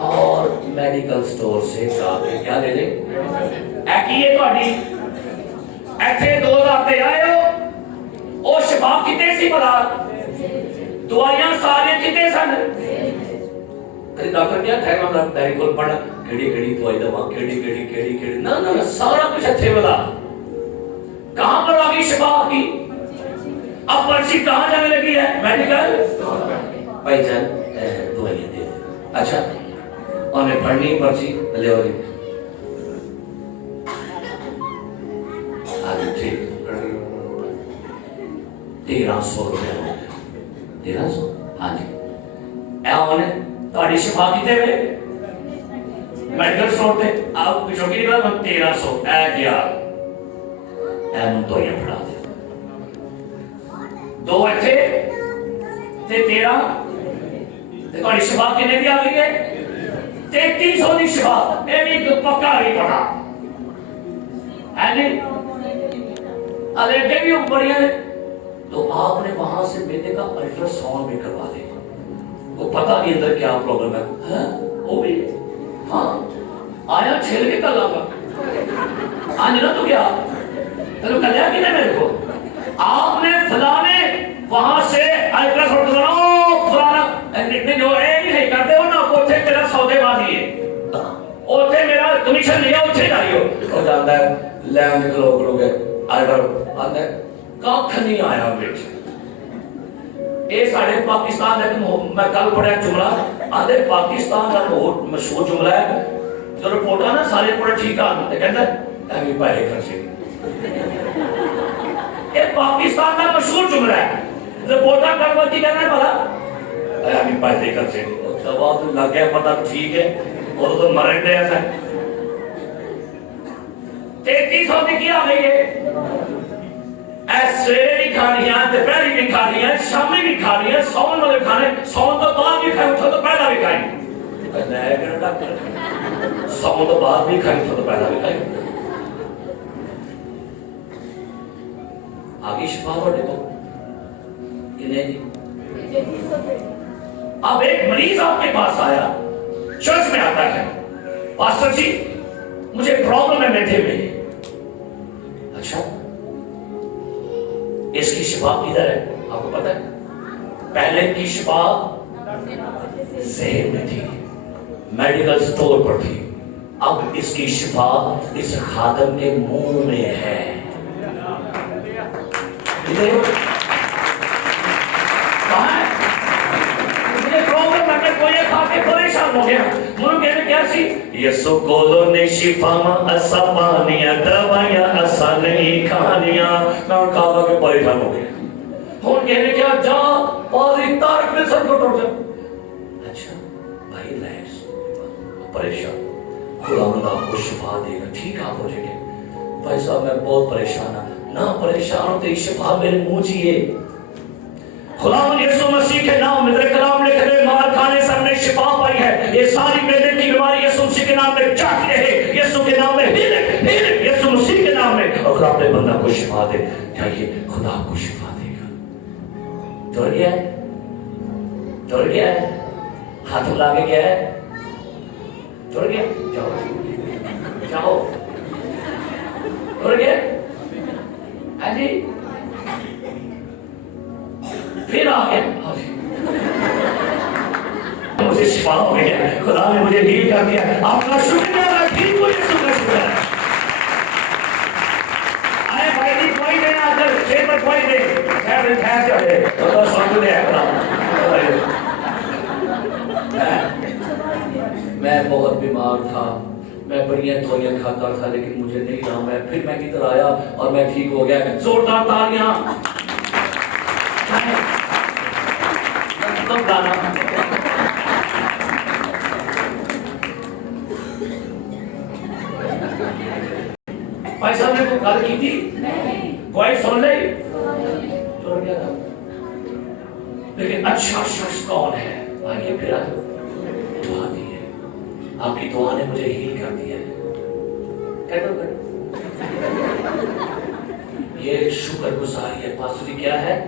اور میڈیکل سٹور سے جا کے کیا لے لیں ایکیے تھوڑی ایتھے دو ہفتے آئے ہو او شفا کتے سی بلا دوائیاں سارے کتے سن کدی ڈاکٹر کیا ٹھہر میں ڈائری کول پڑھا کیڑی دوائی دوا کیڑی نہ سارا کچھ ایتھے بلا کہاں پر آگی شفا کی اب پرچی کہاں جانے لگی ہے میڈیکل بھائی جان دوائیاں دے اچھا انہیں پڑھنی پرچی لے ہو جی آج ٹھیک 1300 روپے ہو گئے 1300 ہاں جی اے انہیں تھوڑی شفا کیتے ہوئے میڈیکل سٹور پہ آپ پچھو کی نکلا 1300 اے کیا اے من تو یہ پڑھا دے دو ایتھے تے 13 تے تھوڑی شفا کنے بھی آ گئی ہے 3300 دی شفا اے بھی پکا نہیں پڑھا ہے نہیں کے بھی اوپر ہیں تو آپ نے وہاں سے بیٹے کا الٹرا ساؤنڈ بھی کروا دے وہ پتہ نہیں اندر کیا پرابلم ہے وہ بھی ہاں آیا چھیل کے کل آگا آج نہ تو کیا تو کلیا کی نہیں میرے کو آپ نے فلانے وہاں سے الٹرا ساؤنڈ کراؤ فلانا جو اے نہیں کرتے ہو نا اوتھے تیرا سودے بازی ہے اوتھے میرا کمیشن لیا اوتھے جائیو وہ جانتا ہے لین نکلو کرو گے آدھے کاکھ نہیں آیا بیچ اے ساڑھے پاکستان لیکن میں کل پڑھا جملہ آدھے پاکستان کا بہت مشہور جملہ ہے جو رپورٹا نا سارے پڑھا ٹھیک آدھے کہتا ہے ایمی پہلے خرچے اے پاکستان کا مشہور جملہ ہے رپورٹا کرواتی کہنا ہے بھلا ایمی پہلے خرچے جواب لگ گیا پتہ ٹھیک ہے اور تو مرن دے ایسا 3300 کی کیا گئی ہے ایسے بھی کھانی ہے دوپہری بھی کھانی ہے شامی بھی کھانی ہے سون والے کھانے سون تو بعد بھی کھائیں اٹھو تو پہلا بھی کھائیں سون تو بعد بھی کھائیں اٹھو تو پہلا بھی کھائیں آگے شفا بڑھے تو کنے جی اب ایک مریض آپ کے پاس آیا چرچ میں آتا ہے پاسٹر جی مجھے پرابلم ہے میدے میں اچھا اس کی شفا کدھر ہے آپ کو پتہ ہے پہلے کی شفا ذہن میں تھی میڈیکل سٹور پر تھی اب اس کی شفا اس خادم کے منہ میں ہے کہاں ہے مجھے پرابلم ہے کہ کوئی کھا کے پریشان ہو گیا مجھے کہنے کیا سی یسو کولو نے شفا ماں اسا پانیا دوائیاں اسا نہیں کھانیاں میں ان کعبہ کے پریشان ہو گیا ہون کہنے کیا جا پادری تارک میں سر کو ٹوٹ جا اچھا بھائی لیس پریشان خدا مند آپ کو شفا دے گا ٹھیک آپ ہو جائے گے بھائی صاحب میں بہت پریشان ہوں نہ پریشان ہوں تو شفا میرے منہ چاہیے خدا یسوع مسیح کے نام میں کلام لکھ رہے مار کھانے سے ہم نے شفا پائی ہے یہ ساری میدے کی بیماری یسوع مسیح کے نام میں چاک رہے یسوع کے نام میں ہیل یسوع مسیح کے نام میں اور خدا اپنے بندہ کو شفا دے چاہیے خدا آپ کو شفا دے گا جوڑ گیا ہے ہاتھ ملا کے گیا ہے جوڑ گیا جاؤ جوڑ گیا ہاں جی پھر آ گیا مجھے شفا ہو گئی ہے خدا نے مجھے ہیل کر دیا آپ کا شکریہ ہے ٹھیک ہو یسوع کا شکر ہے آئے بھائی جی کوئی نہیں آ کر شیر پر کوئی نہیں خیر چاہے خدا سمجھ لے میں بہت بیمار تھا میں بڑیاں دوائیاں کھاتا تھا لیکن مجھے نہیں رہا میں پھر میں کدھر آیا اور میں ٹھیک ہو گیا زوردار تالیاں کب گانا بھائی صاحب نے کوئی گل کی تھی کوئی سن لئی لیکن اچھا شخص کون ہے آئیے پھر آئے دعا دی ہے آپ کی دعا نے مجھے ہیل کر دیا ہے یہ شکر گزاری ہے پاسٹر جی کیا ہے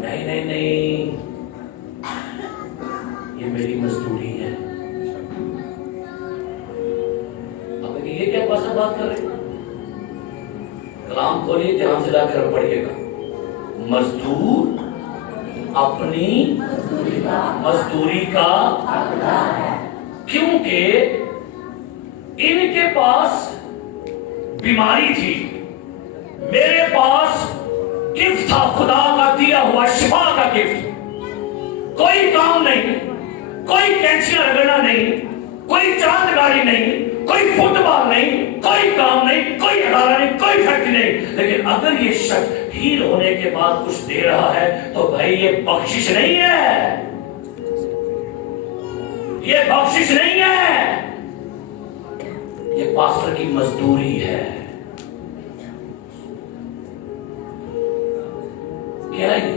نہیں یہ میری مزدوری ہے بات کر رہے ہیں. کلام کھولیے جہاں سے لا کر پڑھیے گا. مزدور اپنی مزدوری کا کیونکہ ان کے پاس بیماری تھی, میرے پاس گفٹ تھا, خدا کا دیا ہوا شفا کا گفٹ. کوئی کام نہیں, کوئی کینچیاں رگڑنا نہیں, کوئی چاند گاڑی نہیں, کوئی فٹ بال نہیں, کوئی کام نہیں, کوئی ادارہ نہیں, کوئی فیکٹری نہیں. لیکن اگر یہ شخص ہیل ہونے کے بعد کچھ دے رہا ہے تو بھائی یہ بخشش نہیں ہے, یہ بخشش نہیں ہے, یہ پاسٹر کی مزدوری ہے. کیا ہے یہ؟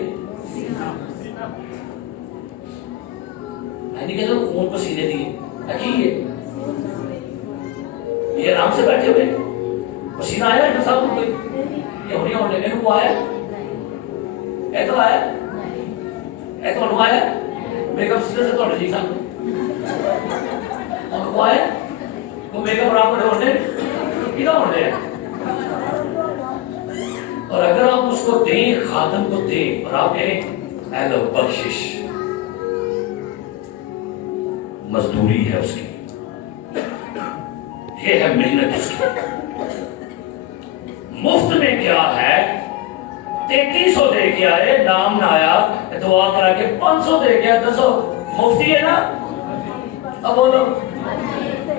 میں نہیں کہتا خون پسینے دیے, یہ آرام سے بیٹھے ہوئے, پسینہ آیا ڈاکٹر صاحب کو, یہ ہونی ہونے میں کو آیا, اے تو آیا, اے تو انہوں آیا, میک اپ سیدھے سے تو جی صاحب ان کو آیا, وہ میک اپ برابر ہونے کیدا ہونے ہیں. اور اگر آپ اس کو دیں, خادم کو دیں, اور آپ کہیں اے لو بخشش, مزدوری ہے اس کی, یہ ہے محنت اس کی. مفت میں کیا ہے, 3300 دے کے آئے, نام نہ آیا, دعا کرا کے 500 دے کے آئے, 200 مفتی ہے نا. اب بولو,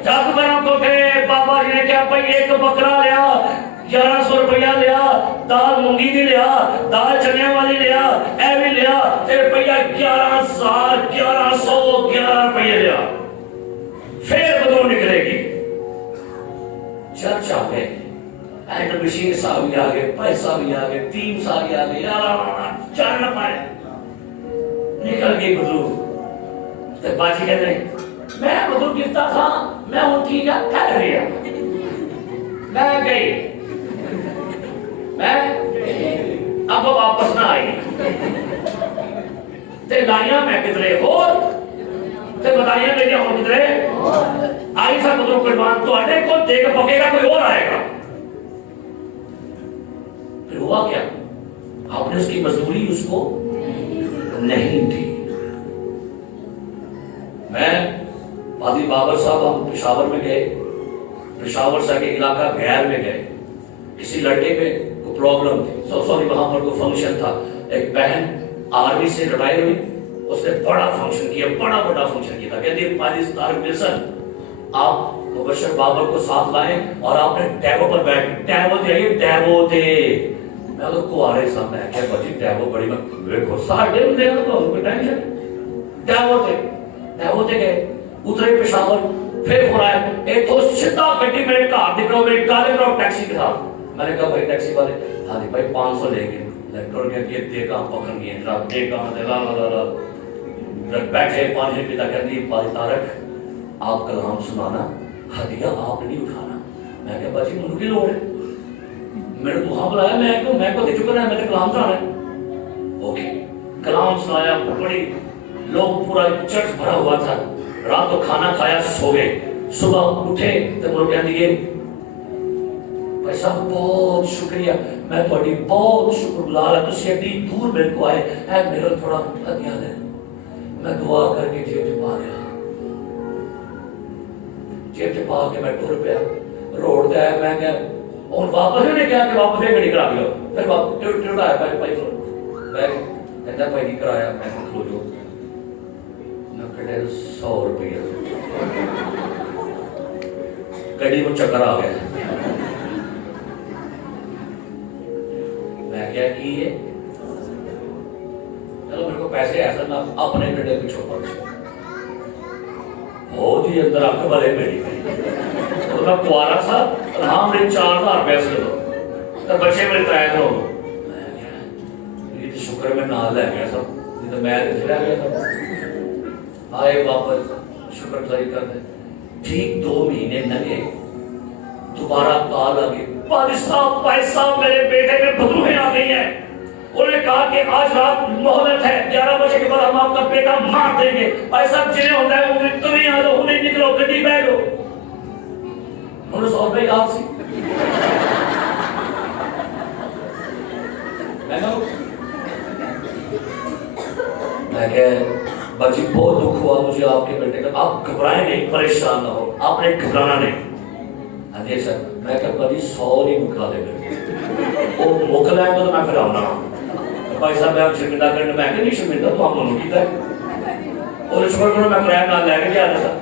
جادوگروں کو گئے, بابا جی نے کیا بھائی ایک بکرا لیا, 1100 روپیہ لیا, دال مونگی دی لیا, دال چنے والی لیا, اے بھی لیا, تے روپیہ 11,1111 روپیہ لیا, پھر بدو نکلے گی. چرچ آ گئے, اینڈ مشین صاحب بھی آگے, پیسہ بھی آگے, ٹیم صاحب بھی آگے, چل نہ پائے, نکل گئی بدو. تے باجی کہتے ہیں میں بدو گفتا تھا, میں ہوں ٹھیک ہے, ٹھہر رہی میں گئی, میں اب واپس نہ آئی, تے لائیاں میں کدرے ہو, تے بتائیاں میری ہوں کدرے آئی سا بدرو قربان, تو اڈے کو دیکھ پکے گا, کوئی اور آئے گا. پھر ہوا کیا, آپ نے اس کی مزدوری اس کو نہیں دی. میں پادری بابر صاحب, ہم پشاور میں گئے, پشاور سے کے علاقہ غیر میں گئے, کسی لڑکے پہ کوئی پرابلم تھی, سوری وہاں پر کوئی فنکشن تھا. ایک بہن آرمی سے ریٹائر ہوئی, اس نے بڑا فنکشن کیا, بڑا فنکشن کیا تھا. کہتی ہے پادری طارق ولسن آپ مبشر بابر کو ساتھ لائیں اور آپ نے ڈیوو پر بیٹھ, ڈیوو جائیے, ڈیوو تھے. میں تو کوارے صاحب میں کہا بچی ڈیوو بڑی میں دیکھو ساڑھے ہوں دے تو کوئی ٹینشن, ڈیوو تھے گئے, اترے پشاور. پھر ہو رہا ہے ایک تو سیدھا گڈی میرے گھر دکھ رہا, میرے کالے گراؤ ٹیکسی کے ساتھ. میں نے کہا بھائی ٹیکسی والے, ہاں جی بھائی 500 لے گئے. لیکٹر کے کہ دے کہاں پکڑ گئے, جناب دے کہاں دے, لا بیٹھے 5 منٹ تک. کہتی پادری طارق آپ کلام سنانا, ہدیہ آپ نہیں اٹھانا. میں کہا باجی منو کی لوڑ ہے, میں نے وہاں بلایا, میں کو دے چکا ہے, میں نے کلام سنانا ہے. اوکے کلام سنایا, بڑی لوگ, پورا چرچ بھرا ہوا تھا. رات کو کھانا کھایا, سو گئے. صبح اٹھے تو مجھے کہہ دیے بھائی صاحب بہت شکریہ, میں تھوڑی بہت شکر گزار ہوں, تسی ایڈی دور میرے کو آئے, اے میرا تھوڑا ہدیہ دے. میں دعا کر کے جیب پا گیا, جیب پا کے میں ٹر پیا, روڈ گیا. میں کیا اور واپس نے کیا کہ واپس ایک گھڑی کرا لو, پھر واپس ٹرایا بھائی کہتا بھائی نہیں کرایا. میں کھلو جو 100 روپیہ گاڑی کو چکر آ گیا. میں کیا کی ہے, چلو میرے کو پیسے ایسا نہ اپنے گڈے پہ چھوپر ہو جی اندر آپ کے بلے میری تو میں کوارا تھا, ہاں میرے 4000 پیسے دو, تو بچے میرے 300 ہو. یہ شکر میں نہ لے گیا سب, نہیں تو میں رہ گیا تھا. آئے واپس شکر گزاری کر دیں. ٹھیک 2 مہینے لگے, دوبارہ کال آ گئی, پادری صاحب پیسہ میرے بیٹے میں بدروہیں آ گئی ہیں. انہوں نے کہا کہ آج رات مہلت ہے, 11 بجے کے بعد ہم آپ کا بیٹا مار دیں گے. پیسہ جنہیں ہوتا ہے وہ تمہیں آ جاؤ, انہیں نکلو, گڈی بیٹھو. انہوں نے 100 روپے یاد سی میں کہ باجی بہت دکھ ہوا مجھے آپ کے بیٹے کا، آپ گھبرائیں نہیں، پریشان نہ ہو، آپ نے گھبرانا نہیں۔ ہاں سر میں کہ باجی 100 نہیں مکا دے گا، وہ مک لائے گا تو میں پھر آنا بھائی صاحب میں شرمندہ کرنے، میں کہ نہیں شرمندہ تو ہم دونوں کی ہے، اور اس پر میں قرآن نہ لے کے آنا سر،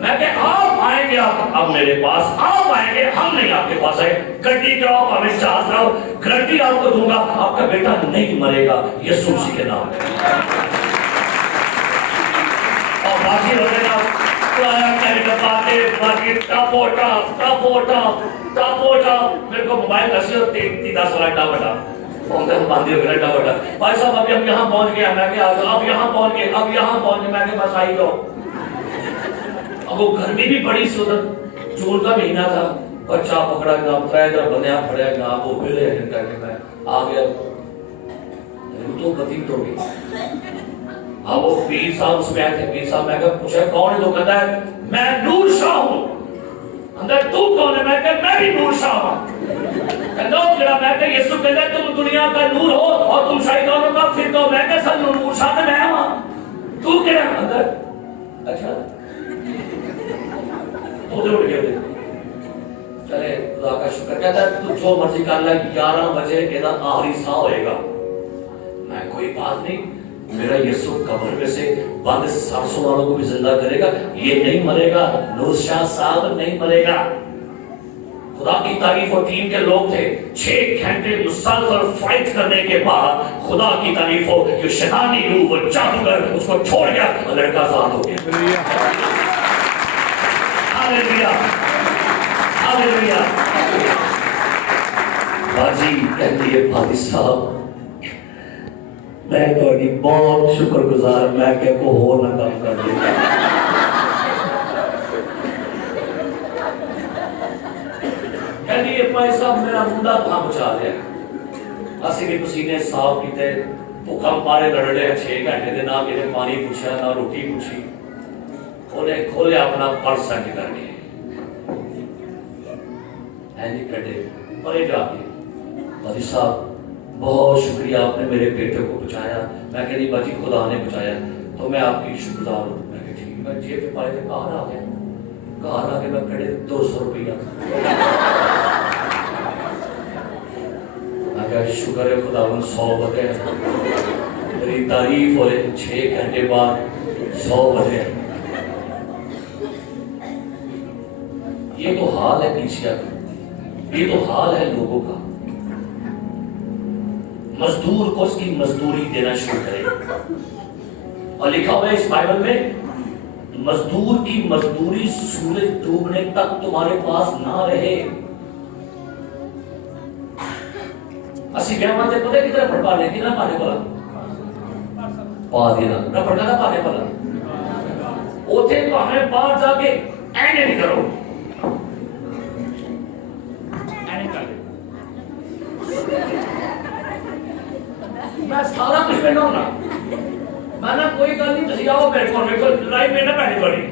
میں کہ آپ آئیں گے، آپ میرے پاس آپ آئیں گے، ہم نہیں آپ کے پاس آئے، گڈی کراؤ ہمیں چارج کراؤ، گارنٹی آپ کو دوں گا آپ کا بیٹا نہیں مرے گا، یسوع مسیح کے نام میں۔ اور باقی ہوتے نا باقی میرے کو موبائل رسی اور 10 والا ڈا بٹا باندھی ہو گیا ڈا بٹا، بھائی صاحب ابھی ہم یہاں پہنچ گئے، میں کہ اب یہاں پہنچ گئے، اب یہاں پہنچ گئے، میں کہ بس آئی جاؤ۔ اب وہ گرمی بھی بڑی سی ادھر، جون کا مہینہ تھا، بچہ پکڑا گیا، 3 بندیاں پڑیا گیا، وہ ملے کر کے میں آ گیا، تو بدی تو گئی۔ اب وہ پیر صاحب اس میں آئے تھے، پیر صاحب میں کہ پوچھا کون ہے، تو کہتا ہے میں نور شاہ ہوں۔ اندر تو کون ہے، میں کہ میں بھی نور شاہ ہوں۔ کہتا ہوں جڑا، میں کہ یسوع کہتا ہے تم دنیا کا نور ہو اور تم شیطانوں کا فرقہ ہو، میں کہ سر نور شاہ تو میں ہوں، تو کیا ہے اندر؟ اچھا تو اٹھ گیا، چلے خدا کا شکر، کہتا ہے تو جو مرضی کر لے، 11 بجے کہتا آخری سا ہوئے گا۔ میں کوئی بات نہیں، میرا یسوع قبر میں سے بند 700 والوں کو بھی زندہ کرے گا، یہ نہیں مرے گا، نور شاہ صاحب نہیں مرے گا۔ خدا کی تعریف، اور ٹیم کے لوگ تھے، 6 گھنٹے مسلسل فائٹ کرنے کے بعد خدا کی تعریف ہو، جو شیطانی روح وہ جادوگر اس کو چھوڑ گیا اور لڑکا آزاد ہو گیا۔ Hallelujah hallelujah. باجی کہتی ہے بھائی صاحب میں تھوڑی بہت شکر گزار، میں کہ کو ہو نہ کام کر دے۔ کہتی ہے بھائی صاحب میرا منڈا کہاں بچا لیا، اسی بھی پسینے صاف کیتے، بھوکا پارے لڑ لے 6 گھنٹے دے، نہ میرے پانی پوچھا نہ روٹی پوچھی، انہیں کھولیا اپنا پرس سینڈ کر کے اینی کٹے پرے جا کے، بھائی صاحب بہت شکریہ آپ نے میرے بیٹے کو بچایا۔ میں کہ نہیں باجی خدا نے بچایا تو میں آپ کی شکر گزار ہوں۔ میں کہ ٹھیک، میں جیب سے پائے تھے، کہاں آ گیا، کہاں آ کے میں کھڑے 200 روپیہ، میں کہ شکر ہے خدا من 100 بتے میری تعریف ہو رہے، 6 گھنٹے بعد 100 بتے۔ یہ تو حال ہے کلیسیا کا، یہ تو حال ہے لوگوں کا۔ مزدور کو اس کی مزدوری دینا شروع کرے، اور لکھا ہوا ہے اس بائبل میں مزدور کی مزدوری سورج ڈوبنے تک تمہارے پاس نہ رہے۔ اسی بیامان دے پتے کتنا پڑھ پانے، کتنا پانے پڑا پا دینا، نہ پڑھنا تھا پانے پڑا اوتھے تو ہمیں باہر جا کے اینڈ نہیں کرو، میں سارا کچھ پہنا ہونا، میں نہ کوئی گل نہیں، تسی آؤ میرے کو لائف میں نہ پہنے پڑی،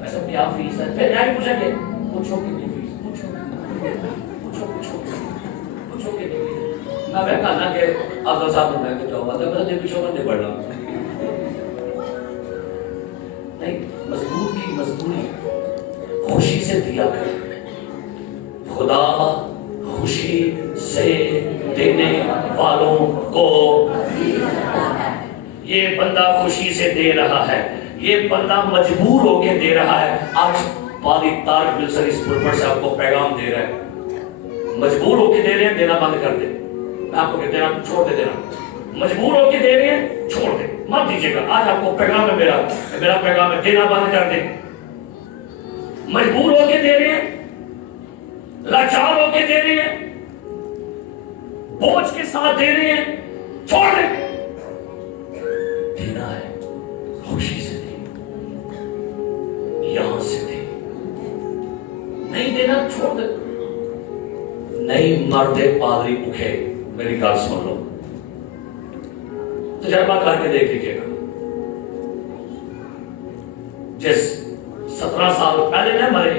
میں سب کیا فیس ہے، پھر یہاں پوچھا کہ پوچھو کتنی فیس، پوچھو کتنی فیس، میں کہنا کہ افضل صاحب میں کہ جاؤ مطلب میں پیچھو بندے پڑھ رہا نہیں، مزدور کی مزدوری خوشی سے دیا کر، خدا خوشی سے دینے والوں کو، یہ بندہ خوشی سے دے رہا ہے، یہ بندہ مجبور ہو کے دے رہا ہے۔ آج پادری طارق ملسر اس پلپٹ سے آپ کو پیغام دے رہا ہے، مجبور ہو کے دے رہے ہیں، دینا بند کر دیں، میں آپ کو کہتے ہیں چھوڑ دے دینا، مجبور ہو کے دے رہے ہیں چھوڑ دیں، مت دیجیے گا۔ آج آپ کو پیغام ہے، میرا پیغام ہے، دینا بند کر دیں۔ مجبور ہو کے دے رہے ہیں، لاچار ہو کے دے رہے ہیں، بوجھ کے ساتھ دے رہے ہیں، چھوڑ دیں۔ دینا ہے خوشی سے دے، یہاں سے دے، نہیں دینا چھوڑ دے۔ نہیں مرتے پادری بھوکے، میری گال سن لو، تجربہ کر کے دیکھ لیجیے گا۔ جس 17 سال پہلے نہ مرے،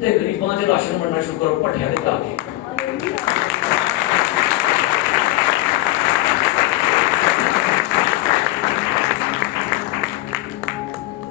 ਤੇ ਗਰੀਬਾਂ 'ਚ ਰਾਸ਼ਨ ਵੰਡਣਾ ਸ਼ੁਰੂ ਕਰੋ ਭੱਠਿਆਂ ਦੇ ਜਾ ਕੇ।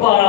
12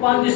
5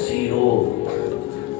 0।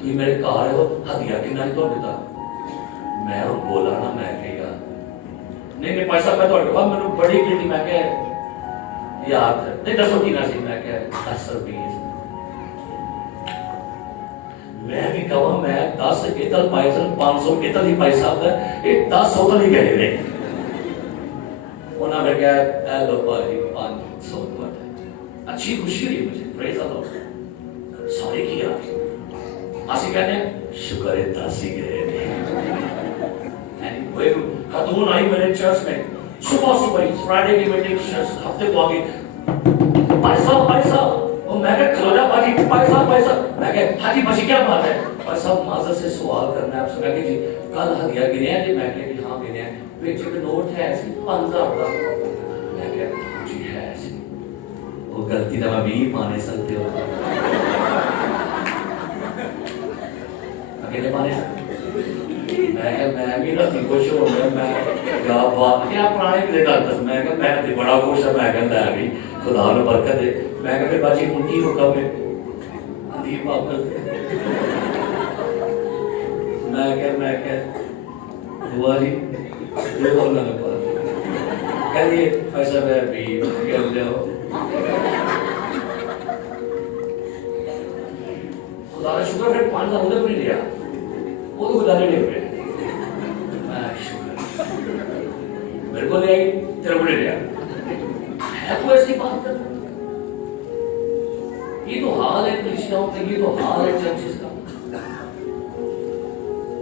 تھی میرے گھر ہو ہدیہ کنا ہی تھوڑے تا میں بولا نا میں کہ یار نہیں پیسہ میں تھوڑے پاس میں بڑی گلتی میں کہ یاد نہیں دسو کی نہ سی میں کہ 10 روپے میں بھی کہا میں 10 اتل پیسہ 500 اتل ہی پیسہ ہوتا ہے یہ 10 اتل ہی کہے رہے انہوں نے کہا اے لو بھائی 500 روپے اچھی خوشی ہوئی مجھے پریز اللہ سارے کیا آسی کہنے شکر ہے 10 ہی گئے تھے خاتون آئی میرے چرچ میں صبح صبح فرائیڈے کی میٹنگ ہفتے کو آگئی پیسہ اور میں کہا کھلو جا باجی پیسہ میں کہا حاجی باجی کیا بات ہے اور سب معذرت سے سوال کرنا ہے آپ سے میں کہا جی کل ہدیہ گنے ہیں جی میں کہا جی ہاں گنے ہیں پیچھے پہ نوٹ ہے ایسی 5000 کا میں کہا جی ہے ایسی وہ غلطی نہ بھی پانے سکتے ہو اکیلے پانے میں بھی نہ تھی خوش ہو میں کیا بات کیا پرانے کدے کرتا میں کہا میں نے بڑا خوش ہے میں کہا ہے بھی خدا نے برکت دے میں کہا پھر باجی ان کی حکم ہے عدیب واپس میں کہا ہوا جی یہ بولنا میں پڑا کہہ دیے پیسہ میں بھی کہہ دے ہو خدا نے شکر پھر 5 ادھر بھی نہیں لیا وہ تو خدا نے نہیں ہوئے شکر میرے کو لے آئی تیرے کو لے لیا ہے کوئی ایسی بات کر یہ تو حال ہے کلیسیاؤں کا یہ تو حال ہے چرچز کا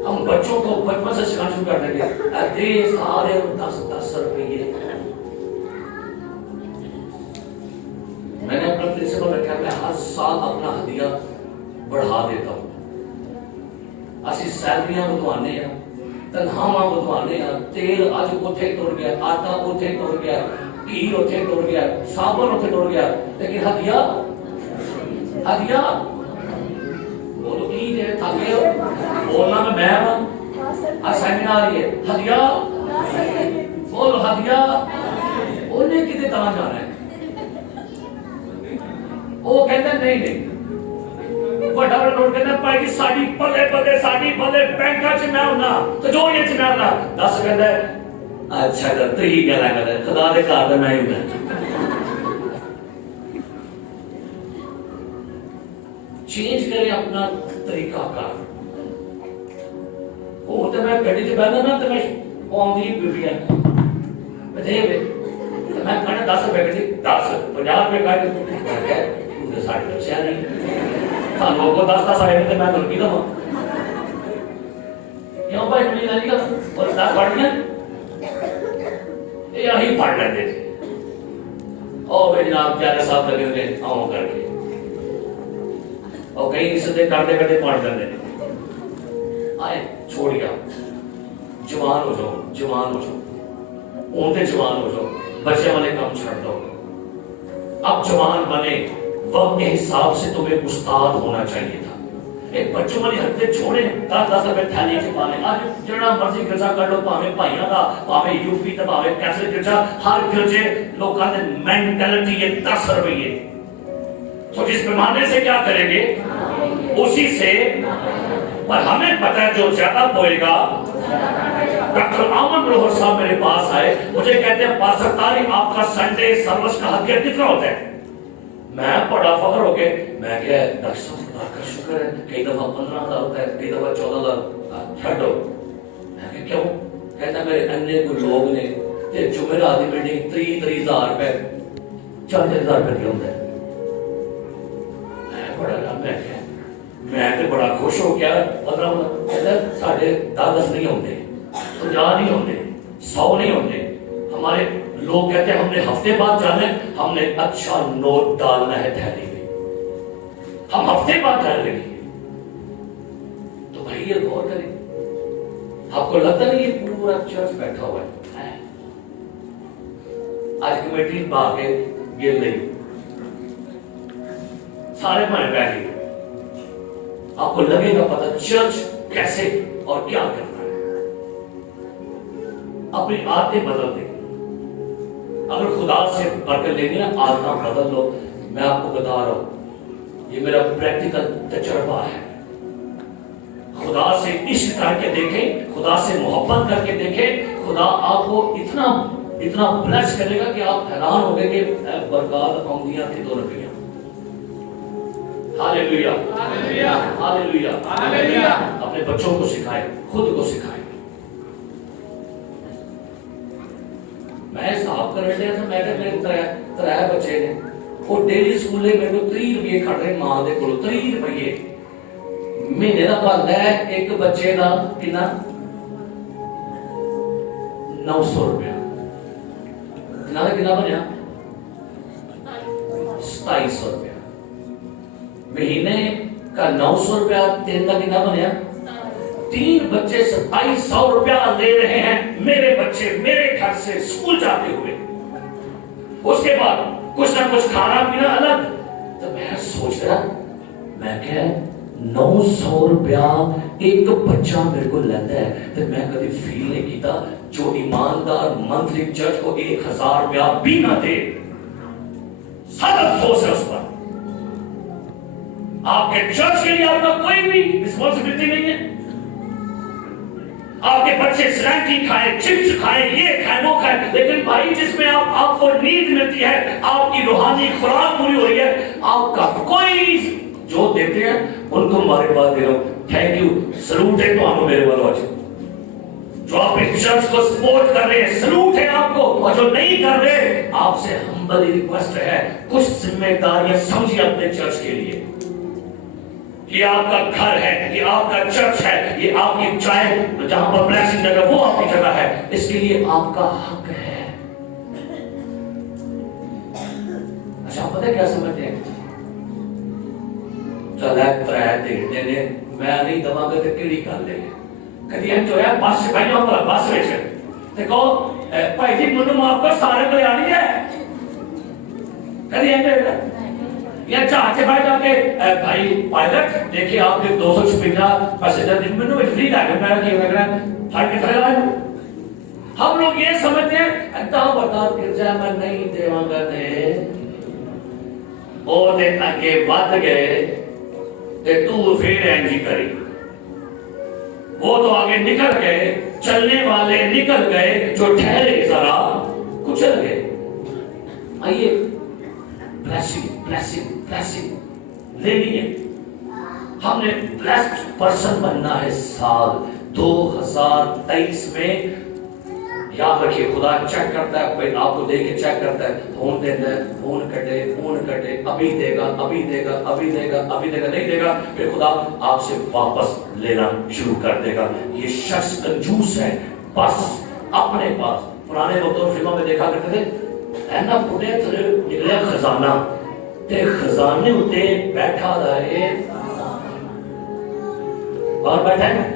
ہم بچوں کو بچپن سے سکھانا شروع کر دیں گے دے سارے 10 روپے میں نے اپنا پرنسپل رکھا میں ہر سال اپنا ہدیہ بڑھا دیتا ہوں اسی سیلریاں بدوانے ہیں تنخواہ بدوانے ہیں تیل اج اوتھے ٹر گیا آٹا اوتھے ٹر گیا گھی اوتھے ٹر گیا صابن اوتھے ٹر گیا لیکن ہدیہ وہ تو کی ہے تھکے بولنا میں ہوں سیمینار یہ ہدیہ بول ہدیہ انہیں کتنے کہاں جانا ہے وہ کہتے ہیں نہیں بڑا بڑا نوٹ کہتے ہیں پائی ساڑی پلے بینکا چ میں ہونا تو جو یہ چ میں ہونا 10 کہتا ہے اچھا تو ہی گلا کر خدا دے گھر دا میں ہی ہونا چینج کریں اپنا طریقہ کار وہ تو میں گڈی چ بیٹھا نا تو میں آؤندی بیٹیاں بدے وے میں کہنا 10 روپے کٹی 10 50 روپے کٹ تو ساڑھے بچیا نہیں سانوں کو 10 آئے تو میں ترکی دوں کیوں بھائی مجھے نہیں گا اور 10 پڑھ لیا یہ یہی پڑھ لیتے تھے اور بھائی جناب پیارے صاحب لگے ہوئے آؤں کر کے اور کہیں اس سے کرتے کرتے پڑھ کر دیتے آئے چھوڑ گیا جوان ہو جاؤ اونتے جوان ہو جاؤ بچے والے کام چھڑ دو اب جوان بنے وقت کے حساب سے تمہیں استاد ہونا چاہیے تھا ایک بچوں والی ہفتے چھوڑے 10 روپے تھیلی چ پانے آج جڑا مرضی گرجا کر لو پاویں بھائیاں دا پاویں یو پی تے پاویں کیتھولک گرجا ہر گرجے لوکاں دے مینٹلٹی یہ 10 روپے تو جس پیمانے سے کیا کریں گے اسی سے پر ہمیں پتہ ہے جو زیادہ بولے گا ڈاکٹر آمن روحر صاحب میرے پاس آئے مجھے کہتے ہیں پاسٹر طارق آپ کا سنڈے سروس کا ہدیہ کتنا ہوتا ہے میں بڑا فخر ہو گئے میں کہا ڈاکٹر صاحب خدا کا شکر ہے کئی دفعہ 15,000 ہوتا ہے کئی دفعہ 14,000 چھٹو میں کہا کیوں کہتا میرے اننے کو لوگ نے کہ جمعرات کی میٹنگ 30,000 روپے 40,000 روپے دیا ہوتا ہے میں بڑا رہا میں تو بڑا خوش ہو گیا 15 کہتا ساڑھے 10 نہیں ہوتے 50 نہیں ہوتے 100 نہیں ہوتے ہمارے لوگ کہتے ہیں ہم نے ہفتے بعد جانا ہے ہم نے اچھا نوٹ ڈالنا ہے تھیلی میں ہم ہفتے بعد ڈال لیں گے تو بھائی یہ غور کریں آپ کو لگتا نہیں یہ پورا چرچ بیٹھا ہوا ہے آج کمیٹی باغے گر گئی سارے بھائی بیٹھے آپ کو لگے گا پتہ چرچ کیسے اور کیا کرنا ہے اپنی عادتیں بدل دیں اگر خدا سے برکت لیں گے نا عادتیں بدل لو میں آپ کو بتا رہا ہوں یہ میرا پریکٹیکل تجربہ ہے خدا سے عشق کر کے دیکھیں, خدا سے محبت کر کے دیکھیں, خدا آپ کو اتنا بلیس کرے گا کہ آپ حیران ہو گئے کہ برکات آمدیاں تھی 2 روپیہ. ہاللیلویا, ہاللیلویا, ہاللیلویا. اپنے بچوں کو سکھائیں, خود کو سکھائیں. میں صاحب کر رہے تھے, میں کہ میرے 3 بچے نے, وہ ڈیلی سکولے میرے کو 30 روپیے کھڑ رہے ماں دے کولو. 30 روپیے مہینے کا بنتا ہے ایک بچے کا کتنا 900 روپیہ. کتنا بنیا 2700 روپیہ مہینے کا. 900 روپیہ 3 کا کتنا بنیا 3 بچے 2700 روپیہ لے رہے ہیں میرے بچے میرے گھر سے اسکول جاتے ہوئے. اس کے بعد کچھ نہ کچھ کھانا پینا الگ. تو میں سوچ رہا, میں کہ 900 روپیہ ایک بچہ میرے کو لیتا ہے, تو میں کبھی فیل نہیں کیتا جو ایماندار منتھلی چرچ کو 1000 روپیہ بھی نہ دے. سب افسوس ہے اس پر. آپ کے چرچ کے لیے آپ کا کوئی بھی رسپانسبلٹی نہیں ہے. آپ کے بچے سنیکی کھائیں, چپس کھائیں, یہ کھائیں, وہ کھائیں, لیکن بھائی جس میں آپ کو نیند ملتی ہے, آپ کی روحانی خوراک پوری ہو رہی ہے, آپ کا کوئی جو دیتے ہیں ان کو ہمارے پاس دے رہا ہوں. تھینک یو, سلوٹ ہے تو آپ کو میرے والوں. جو آپ اس چرچ کو سپورٹ کر رہے ہیں سلوٹ ہے آپ کو, اور جو نہیں کر رہے آپ سے ہمبل ریکویسٹ ہے کچھ ذمہ داریاں سمجھیے اپنے چرچ کے لیے. یہ آپ کا گھر ہے, یہ آپ کا چرچ ہے, یہ آپ کی چائے جہاں پر بلیسنگ جگہ وہ آپ کی جگہ ہے. اس کے لیے آپ کا حق ہے. اچھا پتہ کیا سمجھتے ہیں, چل ہے ترائے دیکھتے ہیں میں نہیں دماغ کے کیڑی کر لے. کدی ہم جو ہے بس سے بھائی ہوں بس میں سے دیکھو بھائی جی منو آپ کو سارے کو آنی ہے. کدی ہم یا جہاز سے بھائی جا کے بھائی پائلٹ دیکھیں آپ کے 256 پیسنجر دن میں فری لائے میں کیا لگ رہا ہے فائٹ کتنے لائے. ہم لوگ یہ سمجھتے ہیں اتنا بتا گرجا میں نہیں دیواں گا دے اور دیکھنا کہ بات گئے تے تو پھر اینجی کری. وہ تو آگے نکل گئے, چلنے والے نکل گئے, جو ٹھہرے ذرا کچل گئے. آئیے بلیسنگ لینی ہے. ہم نے بلیسڈ پرسن بننا ہے. سال 2023 میں یاد رکھیے خدا چیک کرتا ہے, کوئی آپ کو دے کے چیک کرتا ہے, فون دیتا ہے, فون کٹے, ابھی دے گا, نہیں دے گا, پھر خدا آپ سے واپس لینا شروع کر دے گا. یہ شخص کنجوس ہے, بس اپنے پاس. پرانے وقتوں فلموں میں دیکھا کرتے تھے اینا پوٹے نکلے خزانہ تے خزانے ہوتے بیٹھا رہے. کون بیٹھا ہے؟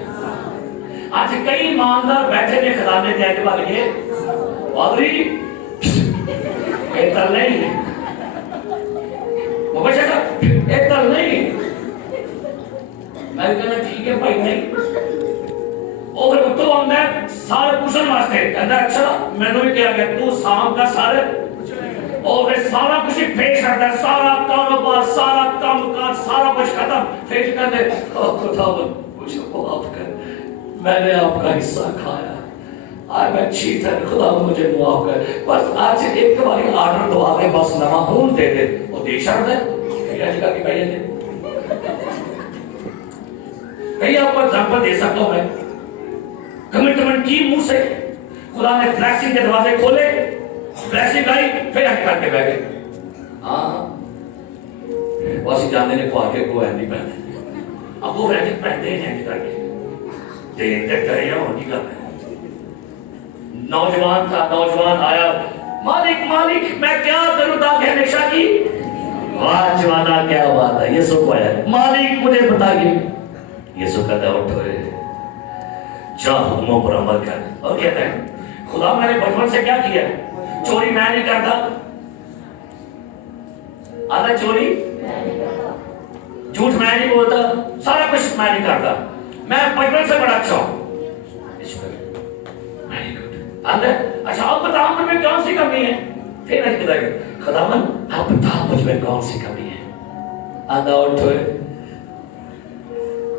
آج کئی ایماندار بیٹھے نے خزانے دے کے بھاگ گئے. پادری اتر نہیں, وہ بچے صاحب اتر نہیں. میں کہنا ٹھیک ہے بھائی نہیں. اور پھر اتو آمدہ ہے سارے پوچھن واسطے, کہتا ہے اچھا میں نے بھی کیا کہ تو سام کا سارے, اور پھر سارا کچھ پیش کرتا ہے, سارا کاروبار, سارا کام کاج, سارا کچھ ختم. پھر کہتے ہیں خدا مجھے معاف کر, میں نے آپ کا حصہ کھایا, آج میں چیٹر, خدا مجھے معاف کر. بس آج ایک باری آرڈر دو آگے بس نما ہون دے دے, وہ دے شرد ہے پھر جگہ کی بھائی دے. کہیں آپ کو ایگزامپل دے سکتا ہوں میں, کمٹمنٹ کی منہ سے خدا نے بلیسنگ کے دروازے کھولے, بلیسنگ آئی, پھر ہٹ کر کے بیٹھے. ہاں واسی جانے نے پا کے کو نہیں پہنے, اب وہ بیٹھے پہنتے ہیں کر کے دیکھتے کرے یا ان کی کرتے ہیں. نوجوان تھا, نوجوان آیا, مالک مالک میں کیا کروں تاکہ ہمیشہ کی. واہ جوانا کیا بات ہے, یسوع کو آیا, مالک مجھے بتائیے. یسوع کہتا ہے اٹھو جا حکموں پر عمل کر. اور کہتا ہے خدا میں نے بچپن سے کیا کیا, چوری میں نہیں کرتا. آدھا چوری, جھوٹ میں نہیں بولتا, سارا کچھ میں نہیں کرتا, میں بچپن سے بڑا اچھا ہوں. اچھا آپ بتاؤ مجھ میں کون سی کمی ہے. پھر نہیں کہتا ہے خداوند آپ بتاؤ مجھ میں کون سی کمی ہے. آدھا اٹھو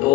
2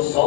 100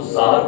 1000